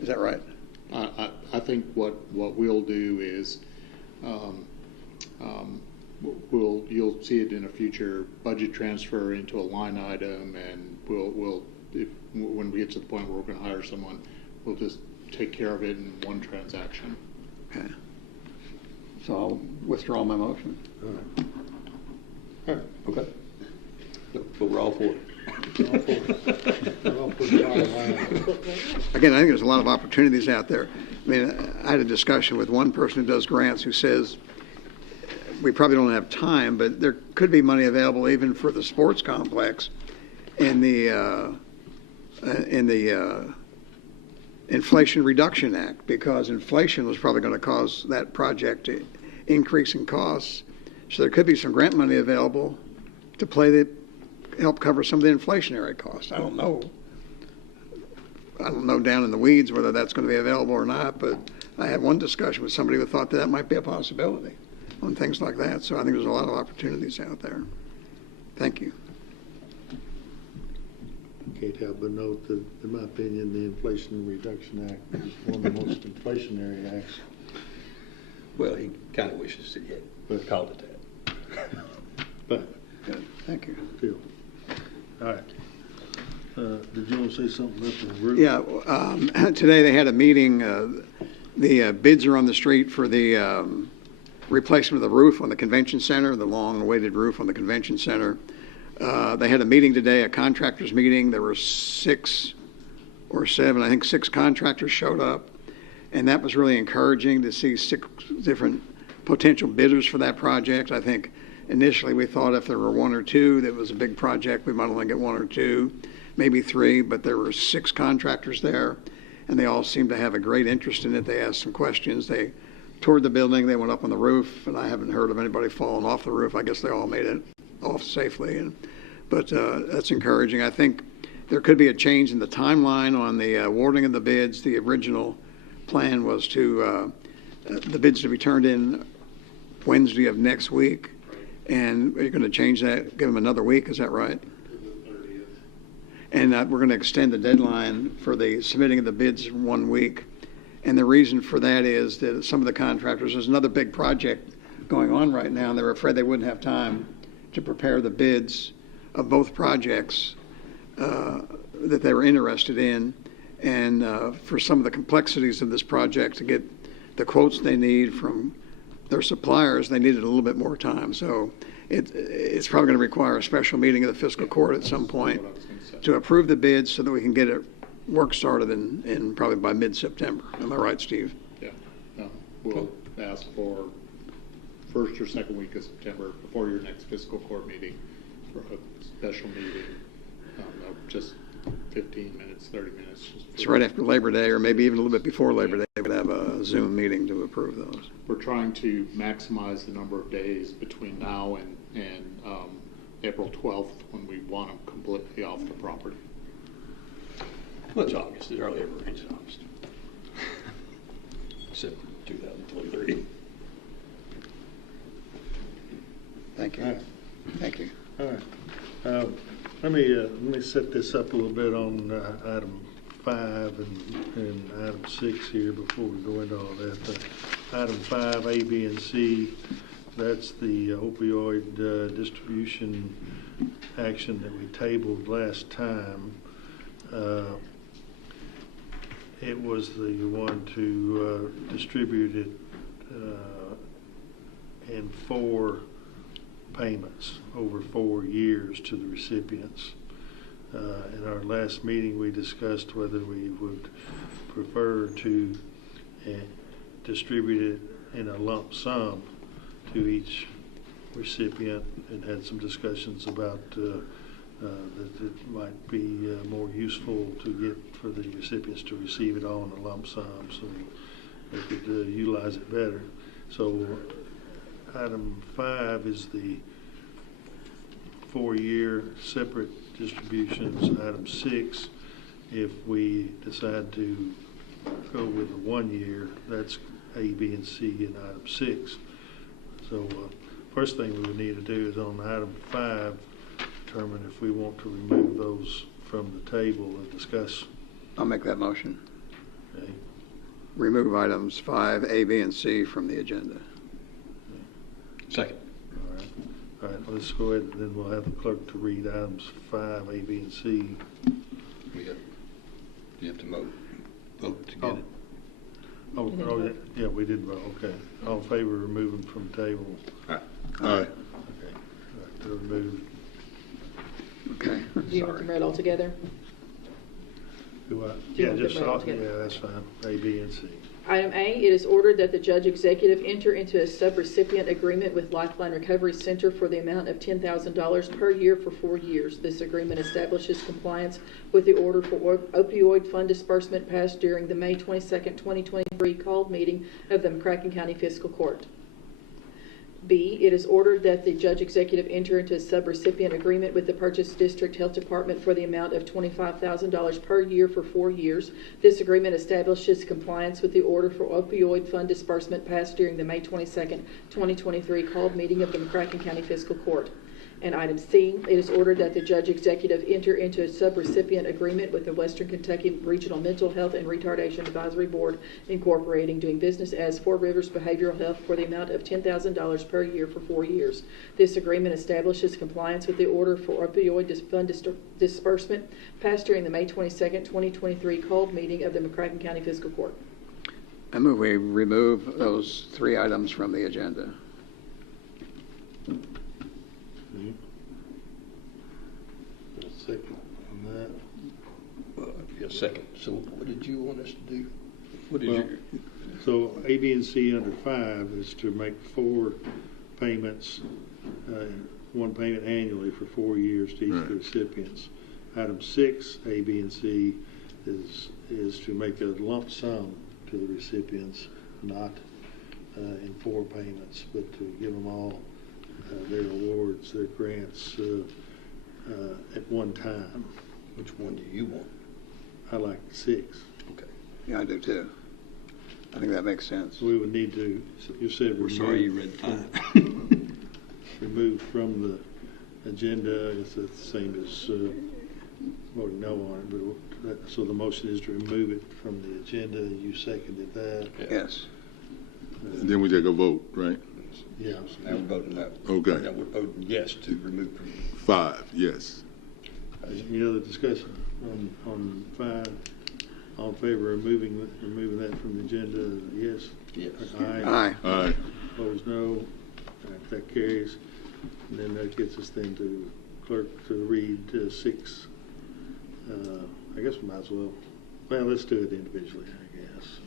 Is that right? I think what we'll do is, you'll see it in a future budget transfer into a line item, and when we get to the point where we're going to hire someone, we'll just take care of it in one transaction. Okay. So I'll withdraw my motion. All right. Okay. But we're all for it. We're all for the bottom line. Again, I think there's a lot of opportunities out there. I mean, I had a discussion with one person who does grants who says we probably don't have time, but there could be money available even for the sports complex in the Inflation Reduction Act, because inflation was probably going to cause that project to increase in costs. So there could be some grant money available to help cover some of the inflationary costs. I don't know down in the weeds whether that's going to be available or not, but I had one discussion with somebody who thought that might be a possibility on things like that. So I think there's a lot of opportunities out there. Thank you. Can't help but note that, in my opinion, the Inflation Reduction Act is one of the most inflationary acts Well, he kind of wishes he had called it that. But, Good, thank you. still. All right. Did you want to say something about the roof? Yeah, today they had a meeting. The bids are on the street for the replacement of the roof on the convention center, the long-awaited roof on the convention center. They had a meeting today, a contractors meeting. There were 6 or 7, I think 6 contractors showed up. And that was really encouraging to see 6 different potential bidders for that project. I think initially we thought if there were 1 or 2, that was a big project, we might only get 1 or 2, maybe 3, but there were 6 contractors there, and they all seemed to have a great interest in it. They asked some questions. They toured the building. They went up on the roof, and I haven't heard of anybody falling off the roof. I guess they all made it off safely, but that's encouraging. I think there could be a change in the timeline on the awarding of the bids. The original plan was to the bids to be turned in Wednesday of next week, and you're going to change that, give them another week, is that right? And we're going to extend the deadline for the submitting of the bids 1 week. And the reason for that is that some of the contractors, there's another big project going on right now, and they were afraid they wouldn't have time to prepare the bids of both projects that they were interested in. And for some of the complexities of this project, to get the quotes they need from their suppliers, they needed a little bit more time. So it's probably going to require a special meeting of the fiscal court at some point to approve the bids so that we can get it work started in probably by mid-September. Am I right, Steve? Yeah. We'll ask for first or second week of September before your next fiscal court meeting for a special meeting, of just 15 minutes, 30 minutes. It's right after Labor Day, or maybe even a little bit before Labor Day. They would have a Zoom meeting to approve those. We're trying to maximize the number of days between now and April 12th when we want them completely off the property. Well, it's August. It hardly ever rains in August. Except 2023. Thank you. All right. Thank you. All right. Let me set this up a little bit on item 5 and item 6 here before we go into all that. Item 5, A, B, and C, that's the opioid distribution action that we tabled last time. It was the one to distribute it in 4 payments over 4 years to the recipients. In our last meeting, we discussed whether we would prefer to distribute it in a lump sum to each recipient, and had some discussions about that it might be more useful to get for the recipients to receive it all in a lump sum so they could utilize it better. So item 5 is the 4-year separate distributions. Item 6, if we decide to go with the 1 year, that's A, B, and C in item 6. So first thing we would need to do is on item 5, determine if we want to remove those from the table and discuss. I'll make that motion. Okay. Remove items 5, A, B, and C from the agenda. Second. All right, let's go ahead, and then we'll have the clerk to read items 5, A, B, and C. You have to vote to get it. Oh, yeah, we did vote, okay. All in favor of removing from the table? All right. Okay. All right, they're removed. Okay, Do you want them read all together? Do I? Do you Yeah, want them just, read all together? yeah, that's fine. A, B, and C. Item A, it is ordered that the judge executive enter into a subrecipient agreement with Lifeline Recovery Center for the amount of $10,000 per year for 4 years. This agreement establishes compliance with the order for opioid fund disbursement passed during the May 22nd, 2023 called meeting of the McCracken County Fiscal Court. B, it is ordered that the judge executive enter into a subrecipient agreement with the Purchase District Health Department for the amount of $25,000 per year for 4 years. This agreement establishes compliance with the order for opioid fund disbursement passed during the May 22nd, 2023 called meeting of the McCracken County Fiscal Court. And item C, it is ordered that the judge executive enter into a subrecipient agreement with the Western Kentucky Regional Mental Health and Retardation Advisory Board, Incorporating, doing business as Four Rivers Behavioral Health for the amount of $10,000 per year for 4 years. This agreement establishes compliance with the order for opioid fund disbursement passed during the May 22nd, 2023 called meeting of the McCracken County Fiscal Court. I move we remove those 3 items from the agenda. Second on that. Yeah, second. So what did you want us to do? What did Well, you? So A, B, and C under 5 is to make 4 payments, 1 payment annually for 4 years to each of the recipients. Item 6, A, B, and C is to make a lump sum to the recipients, not in 4 payments, but to give them all their awards, their grants at one time. Which one do you want? I like 6. Okay. Yeah, I do too. I think that makes sense. We would need to, you said We're sorry you read 5. remove from the agenda. It's the same as voting no on it, but so the motion is to remove it from the agenda. You seconded that. Yes. And then we take a vote, right? Yeah. So now we're voting no. Okay. Now we're voting yes to remove from. 5, yes. Any other discussion on 5? All in favor of removing that from the agenda? Yes. Yes. Aye. Aye. Opposed, no. All right, that carries. And then that gets us then to clerk to read 6. I guess we might as well. Well, let's do it individually, I guess.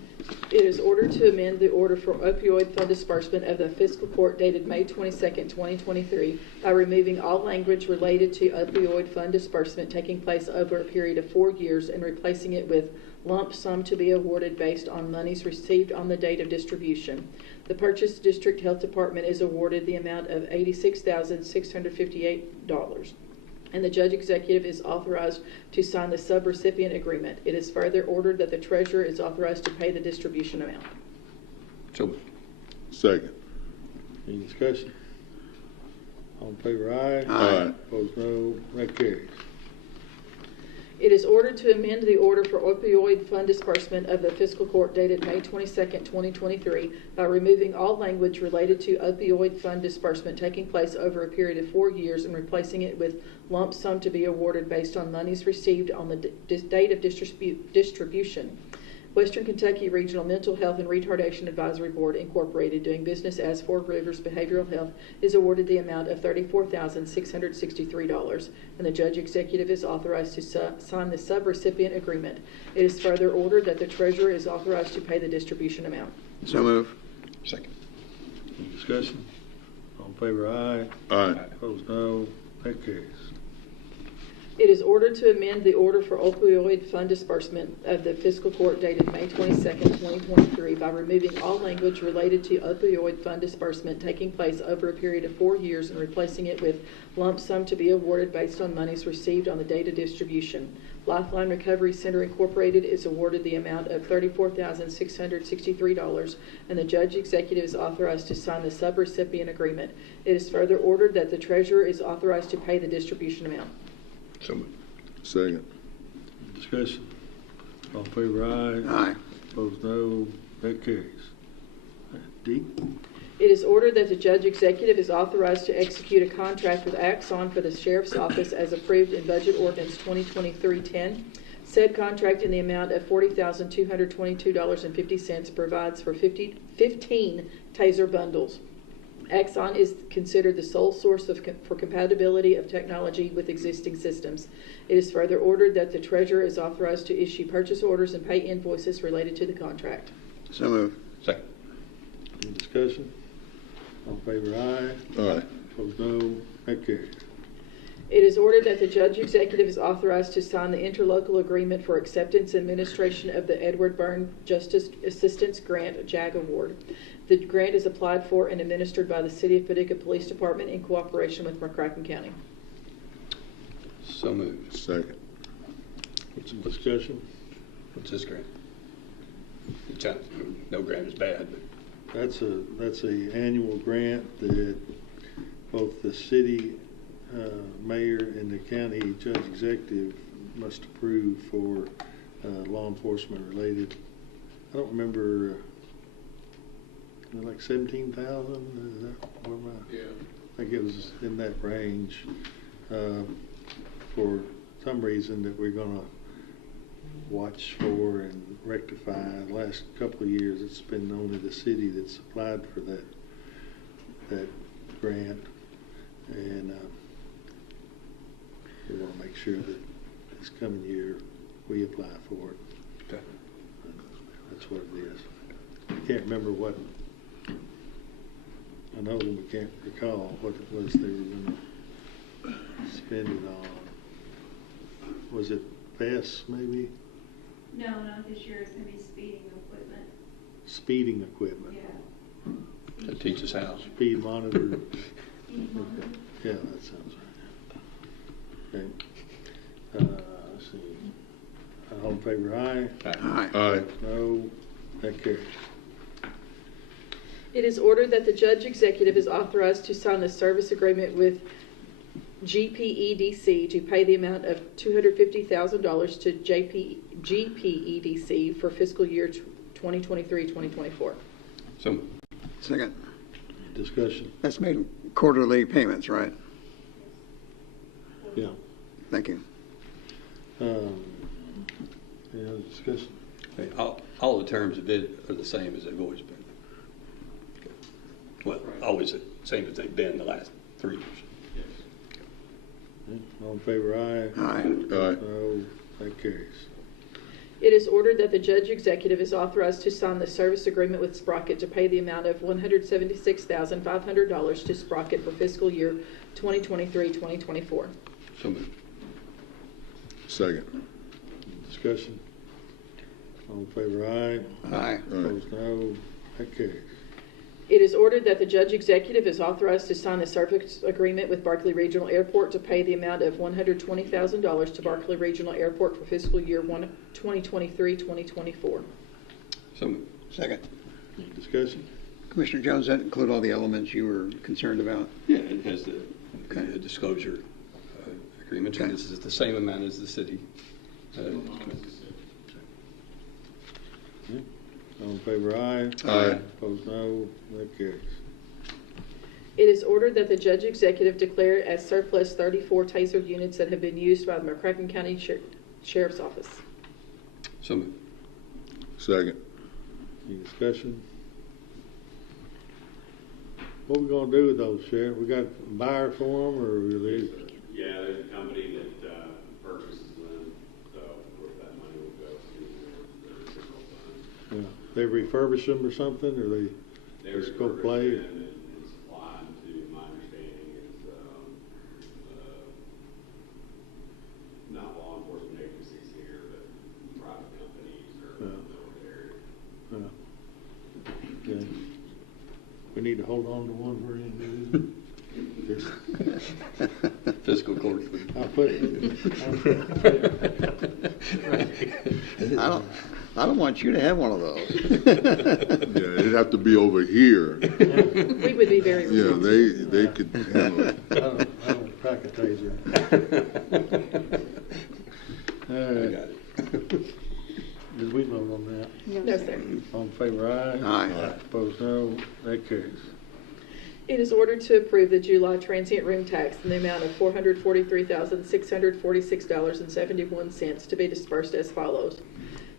It is ordered to amend the order for opioid fund disbursement of the fiscal court dated May 22nd, 2023 by removing all language related to opioid fund disbursement taking place over a period of 4 years and replacing it with lump sum to be awarded based on monies received on the date of distribution. The Purchase District Health Department is awarded the amount of $86,658. And the judge executive is authorized to sign the subrecipient agreement. It is further ordered that the treasurer is authorized to pay the distribution amount. So Second. Any discussion? All in favor, aye. Aye. Opposed, no. That carries. It is ordered to amend the order for opioid fund disbursement of the fiscal court dated May 22nd, 2023 by removing all language related to opioid fund disbursement taking place over a period of 4 years and replacing it with lump sum to be awarded based on monies received on the date of distribution. Western Kentucky Regional Mental Health and Retardation Advisory Board, Incorporated, doing business as Four Rivers Behavioral Health, is awarded the amount of $34,663, and the judge executive is authorized to sign the subrecipient agreement. It is further ordered that the treasurer is authorized to pay the distribution amount. So move. second. Any discussion? All in favor, aye. Aye. Opposed, no. That carries. It is ordered to amend the order for opioid fund disbursement of the fiscal court dated May 22nd, 2023 by removing all language related to opioid fund disbursement taking place over a period of 4 years and replacing it with lump sum to be awarded based on monies received on the date of distribution. Lifeline Recovery Center, Incorporated is awarded the amount of $34,663, and the judge executive is authorized to sign the subrecipient agreement. It is further ordered that the treasurer is authorized to pay the distribution amount. So moved. Second. Discussion. All in favor, aye. Aye. Opposed, no. That carries. D. It is ordered that the judge executive is authorized to execute a contract with Axon for the sheriff's office as approved in Budget Ordinance 2023-10. Said contract in the amount of $40,222.50 provides for 15 taser bundles. Axon is considered the sole source for compatibility of technology with existing systems. It is further ordered that the treasurer is authorized to issue purchase orders and pay invoices related to the contract. So move. Second. Any discussion? All in favor, aye. Aye. Opposed, no. That carries. It is ordered that the judge executive is authorized to sign the interlocal agreement for acceptance and administration of the Edward Byrne Justice Assistance Grant JAG Award. The grant is applied for and administered by the City of Paducah Police Department in cooperation with McCracken County. So moved. Second. Some discussion. What's this grant? No grant is bad, but That's a annual grant that both the city mayor and the county judge executive must approve for law enforcement related. I don't remember, like 17,000, is that where am I? Yeah. I think it was in that range, for some reason that we're gonna watch for and rectify. The last couple of years, it's been only the city that's applied for that grant, and we want to make sure that this coming year we apply for it. Okay. That's what it is. I can't remember what. I know we can't recall what it was they were going to spend it on. Was it vests, maybe? No, not this year. It's going to be speeding equipment. Speeding equipment. Yeah. That teaches how. Speed monitor. Speed monitor. Yeah, that sounds right. Okay. Let's see. All in favor, aye. Aye. Aye. No, that carries. It is ordered that the judge executive is authorized to sign the service agreement with GPEDC to pay the amount of $250,000 to GPEDC for fiscal year 2023-2024. So, Second. Discussion. That's made quarterly payments, right? Yeah. Thank you. Any other discussion? okay, all the terms of it are the same as they've always been. Okay. Well, always the same as they've been the last 3 years. Okay. All in favor, aye. Aye. Aye. No, that carries. It is ordered that the judge executive is authorized to sign the service agreement with Sprocket to pay the amount of $176,500 to Sprocket for fiscal year 2023-2024. So moved. Second. Discussion. All in favor, aye. Aye. Opposed, no. That carries. It is ordered that the judge executive is authorized to sign the service agreement with Barkley Regional Airport to pay the amount of $120,000 to Barkley Regional Airport for fiscal year 2023-2024. So moved. Second. Any discussion? Commissioner Jones, does that include all the elements you were concerned about? Yeah, it has the Okay. disclosure agreement, and Okay. this is the same amount as the city. Okay. All in favor, aye. Aye. Opposed, no. That carries. It is ordered that the judge executive declare as surplus 34 taser units that have been used by the McCracken County Sheriff's Office. So moved. Second. Any discussion? What we gonna do with those, Sheriff? We got a buyer for them, or are they? Yeah, there's a company that purchases them, so of course that money will go to their fiscal fund. They refurbish them or something, or they They just go refurbish play? them and supply them to, my understanding is, not law enforcement agencies here, but private companies or military. Okay. We need to hold on to one for you. Fiscal court. I'll put it. I don't want you to have one of those. Yeah, it'd have to be over here. We would be very Yeah, responsible. they could handle it. I don't crack a taser. All I right. got it. Did we vote on that? No, sir. All in favor, aye. Aye. Opposed, no. That carries. It is ordered to approve the July transient room tax in the amount of $443,646.71 to be dispersed as follows.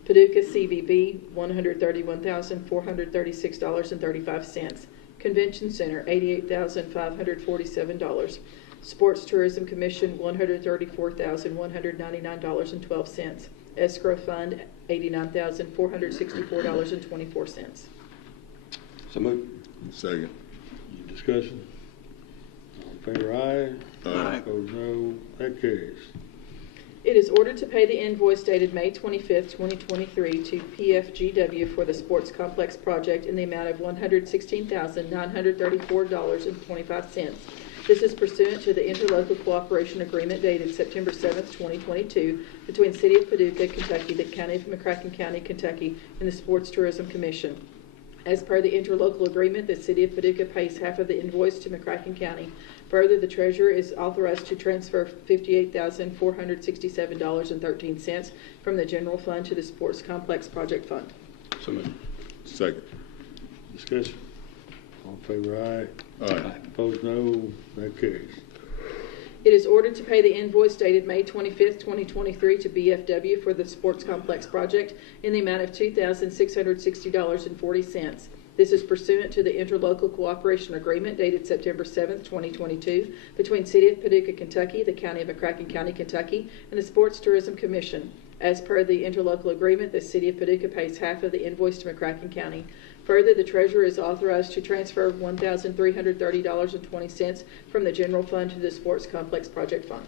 Paducah CVB, $131,436.35. Convention Center, $88,547. Sports Tourism Commission, $134,199.12. Escrow Fund, $89,464.24. So moved. Second. Any discussion? All in favor, aye. Aye. Opposed, no. That carries. It is ordered to pay the invoice dated May 25th, 2023 to PFGW for the Sports Complex project in the amount of $116,934.25. This is pursuant to the interlocal cooperation agreement dated September 7th, 2022 between City of Paducah, Kentucky, the County of McCracken County, Kentucky, and the Sports Tourism Commission. As per the interlocal agreement, the City of Paducah pays half of the invoice to McCracken County. Further, the treasurer is authorized to transfer $58,467.13 from the general fund to the Sports Complex Project Fund. So moved. Second. Discussion. All in favor, aye. Aye. Opposed, no. That carries. It is ordered to pay the invoice dated May 25th, 2023 to BFW for the Sports Complex Project in the amount of $2,660.40. This is pursuant to the interlocal cooperation agreement dated September 7th, 2022 between City of Paducah, Kentucky, the County of McCracken County, Kentucky, and the Sports Tourism Commission. As per the interlocal agreement, the City of Paducah pays half of the invoice to McCracken County. Further, the treasurer is authorized to transfer $1,330.20 from the general fund to the Sports Complex Project Fund.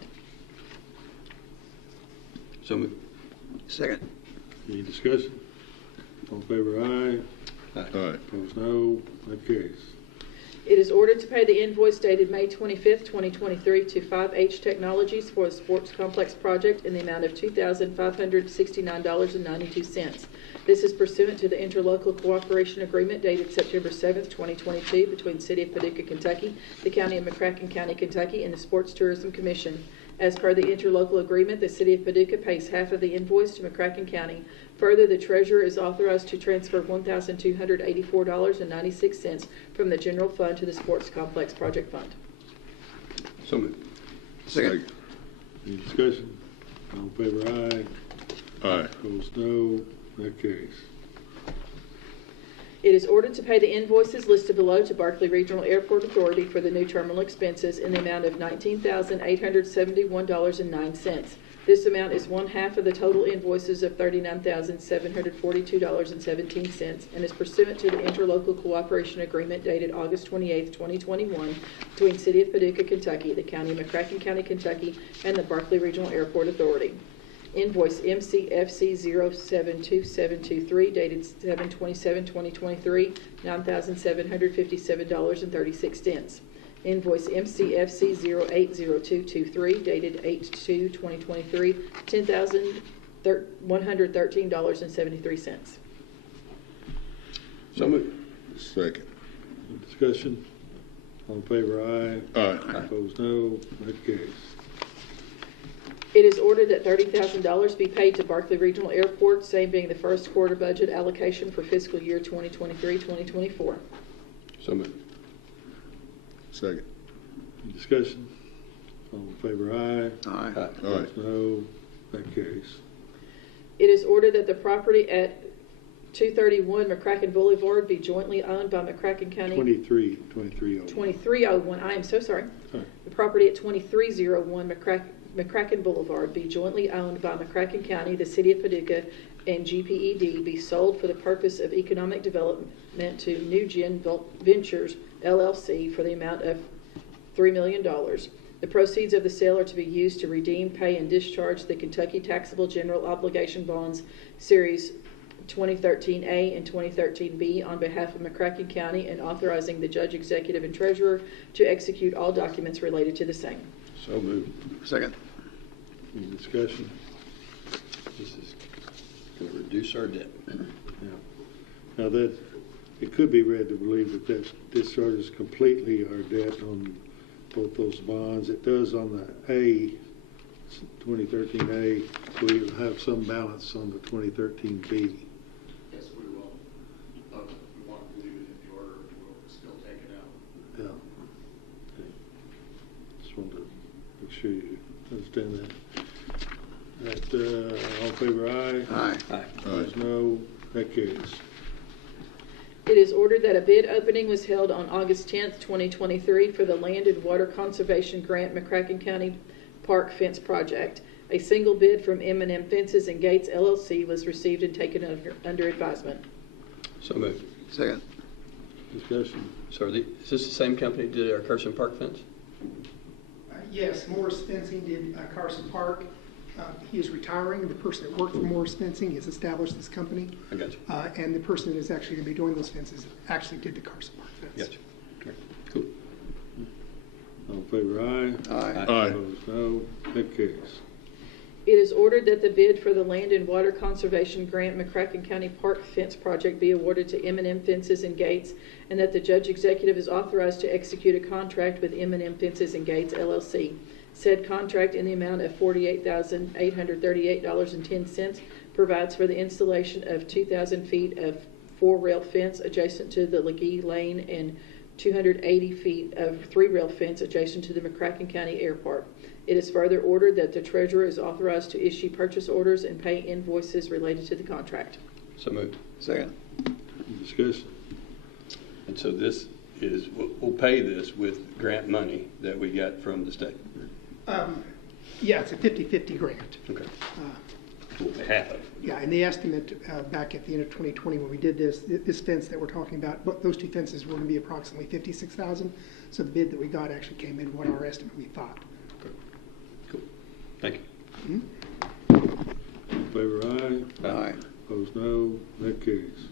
So moved. Second. Any discussion? All in favor, aye. Aye. Opposed, no. That carries. It is ordered to pay the invoice dated May 25th, 2023 to 5H Technologies for the Sports Complex Project in the amount of $2,569.92. This is pursuant to the interlocal cooperation agreement dated September 7th, 2022 between City of Paducah, Kentucky, the County of McCracken County, Kentucky, and the Sports Tourism Commission. As per the interlocal agreement, the City of Paducah pays half of the invoice to McCracken County. Further, the treasurer is authorized to transfer $1,284.96 from the general fund to the Sports Complex Project Fund. So moved. Second. Any discussion? All in favor, aye. Aye. Opposed, no. That carries. It is ordered to pay the invoices listed below to Berkeley Regional Airport Authority for the new terminal expenses in the amount of $19,871.09. This amount is one half of the total invoices of $39,742.17 and is pursuant to the interlocal cooperation agreement dated August 28, 2021 between City of Paducah, Kentucky, the County of McCracken County, Kentucky, and the Berkeley Regional Airport Authority. Invoice MCFC 072723 dated 7/27/2023, $9,757.36. Invoice MCFC 080223 dated 8/2/2023, $10,113.73. So moved. Second. Any discussion? All in favor, aye. Aye. Opposed, no. That carries. It is ordered that $30,000 be paid to Berkeley Regional Airport, same being the first quarter budget allocation for fiscal year 2023-2024. So moved. Second. Any discussion? All in favor, aye. Aye. Aye. Opposed, no. That carries. It is ordered that the property at 231 McCracken Boulevard be jointly owned by McCracken County. 2301. 2301, I am so sorry. Sorry. The property at 2301 McCracken Boulevard be jointly owned by McCracken County, the City of Paducah, and GPED be sold for the purpose of economic development to New Gen Ventures, LLC, for the amount of $3 million. The proceeds of the sale are to be used to redeem, pay, and discharge the Kentucky Taxable General Obligation Bonds Series 2013A and 2013B on behalf of McCracken County and authorizing the Judge, Executive, and Treasurer to execute all documents related to the same. So moved. Second. Any discussion? This is going to reduce our debt. Yeah. Now that, it could be read to believe that that discharges completely our debt on both those bonds. It does on the A, 2013A, so we'll have some balance on the 2013B. Yes, we will. We want to leave it in the order, we'll still take it out. Yeah. Okay. Just wanted to make sure you understand that. All in favor, aye. Aye. Aye. Opposed, no. That carries. It is ordered that a bid opening was held on August 10th, 2023 for the Land and Water Conservation Grant McCracken County Park Fence Project. A single bid from M&M Fences and Gates LLC was received and taken under advisement. So moved. Second. Discussion. So is this the same company that did our Carson Park fence? Yes, Morris Fencing did Carson Park. He is retiring. The person that worked for Morris Fencing has established this company. I got you. And the person that is actually going to be doing those fences actually did the Carson Park fence. Got you. Okay. Cool. All in favor, aye. Aye. Aye. Opposed, no. That carries. It is ordered that the bid for the Land and Water Conservation Grant McCracken County Park Fence Project be awarded to M&M Fences and Gates, and that the judge executive is authorized to execute a contract with M&M Fences and Gates, LLC. Said contract in the amount of $48,838.10 provides for the installation of 2,000 feet of 4-rail fence adjacent to the Legee Lane and 280 feet of 3-rail fence adjacent to the McCracken County Airport. It is further ordered that the treasurer is authorized to issue purchase orders and pay invoices related to the contract. So moved. Second. Discussion. And so this is, we'll pay this with grant money that we got from the state. Yeah, it's a 50/50 grant. Okay. Half of it. Yeah, and the estimate back at the end of 2020 when we did this fence that we're talking about, those two fences were going to be approximately $56,000. So the bid that we got actually came in what our estimate we thought. Cool. Thank you. All in favor, aye. Aye. Opposed, no. That carries.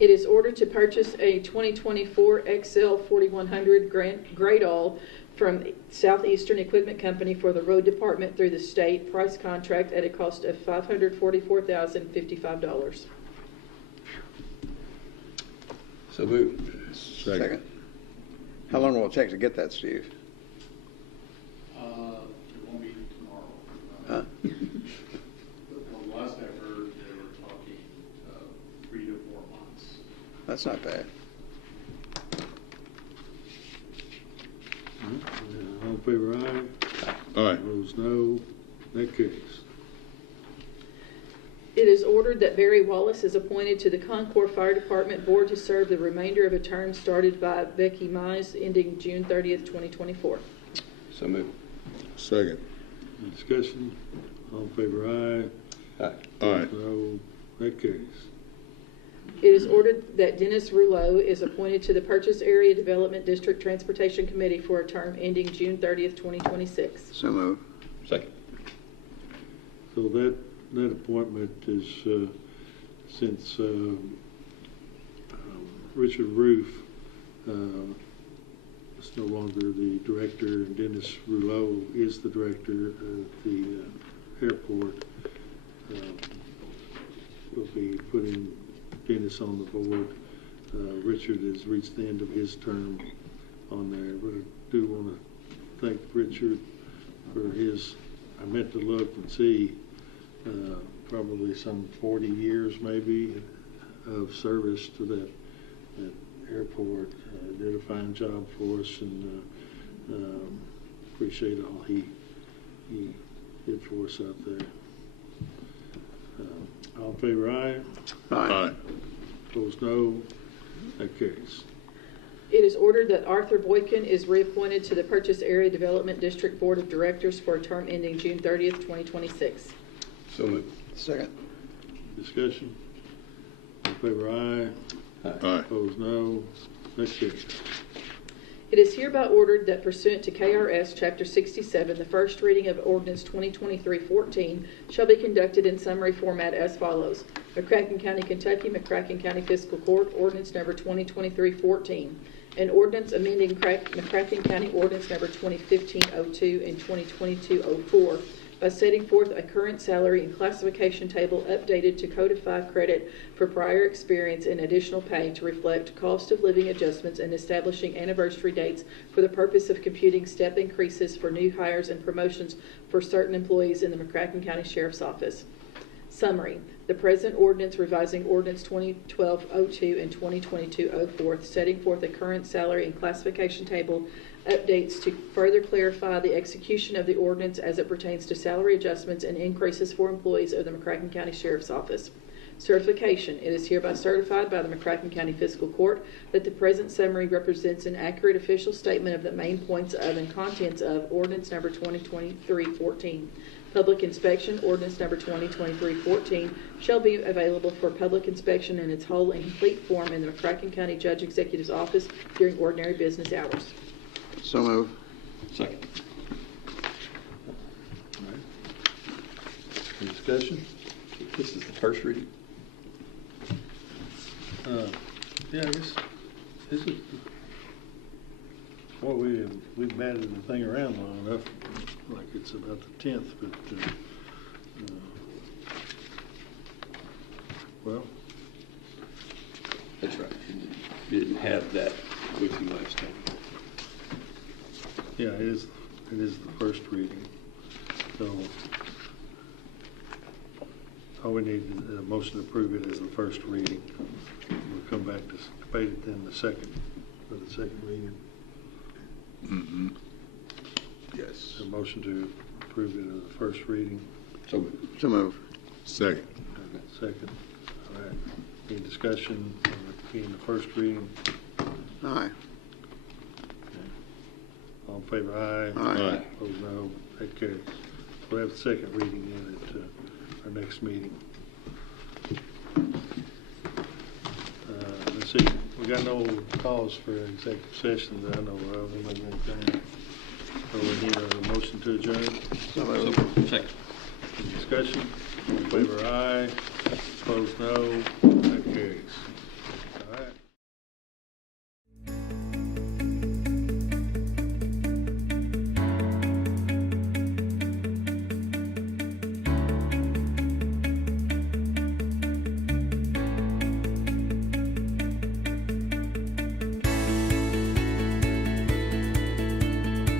It is ordered to purchase a 2024 XL 4100 grade all from Southeastern Equipment Company for the road department through the state price contract at a cost of $544,055. So moved. Second. How long will it take to get that, Steve? It won't be tomorrow. Huh? The last I heard, they were talking 3 to 4 months. That's not bad. All in favor, aye. Aye. Opposed, no. That carries. It is ordered that Barry Wallace is appointed to the Concord Fire Department Board to serve the remainder of a term started by Becky Mize ending June 30th, 2024. So moved. Second. Discussion. All in favor, aye. Aye. Aye. No. That carries. It is ordered that Dennis Rouleau is appointed to the Purchase Area Development District Transportation Committee for a term ending June 30th, 2026. So move. Second. So that appointment is, since Richard Roof is no longer the director, and Dennis Rouleau is the director of the airport, we'll be putting Dennis on the board. Richard has reached the end of his term on there, but I do want to thank Richard for his, I meant to look and see, probably some 40 years maybe of service to that airport. Did a fine job for us, and appreciate all he did for us out there. All in favor, aye. Aye. Opposed, no. That carries. It is ordered that Arthur Boykin is reappointed to the Purchase Area Development District Board of Directors for a term ending June 30th, 2026. So moved. Second. Discussion. All in favor, aye. Aye. Opposed, no. That carries. It is hereby ordered that pursuant to KRS Chapter 67, the first reading of Ordinance 2023-14 shall be conducted in summary format as follows. McCracken County, Kentucky, McCracken County Fiscal Court, Ordinance Number 2023-14. An ordinance amending McCracken County Ordinance Number 2015-02 and 2022-04 by setting forth a current salary and classification table updated to codify credit for prior experience and additional pay to reflect cost of living adjustments and establishing anniversary dates for the purpose of computing step increases for new hires and promotions for certain employees in the McCracken County Sheriff's Office. Summary. The present ordinance revising Ordinance 2012-02 and 2022-04, setting forth a current salary and classification table, updates to further clarify the execution of the ordinance as it pertains to salary adjustments and increases for employees of the McCracken County Sheriff's Office. Certification. It is hereby certified by the McCracken County Fiscal Court that the present summary represents an accurate official statement of the main points of and contents of Ordinance Number 2023-14. Public inspection, Ordinance Number 2023-14, shall be available for public inspection in its whole and complete form in the McCracken County Judge Executive's office during ordinary business hours. So move. Second. All right. Any discussion? This is the first reading. Yeah, I guess, is it? Well, we've batted the thing around long enough, like it's about the 10th, but, well, That's right. You didn't have that with you last time. yeah, it is the first reading. So all we need is a motion to approve it as the first reading. We'll come back to debate it then for the second reading. Mm-hmm. Yes. A motion to approve it as the first reading. So So move. Second. Second. All right. Any discussion on it being the first reading? Aye. All in favor, aye. Aye. Opposed, no. That carries. We'll have the second reading in at our next meeting. Let's see, we got no calls for executive session that I know of. Anybody got anything? So we need a motion to adjourn. So move. second. Any discussion? All in favor, aye. Opposed, no. That carries.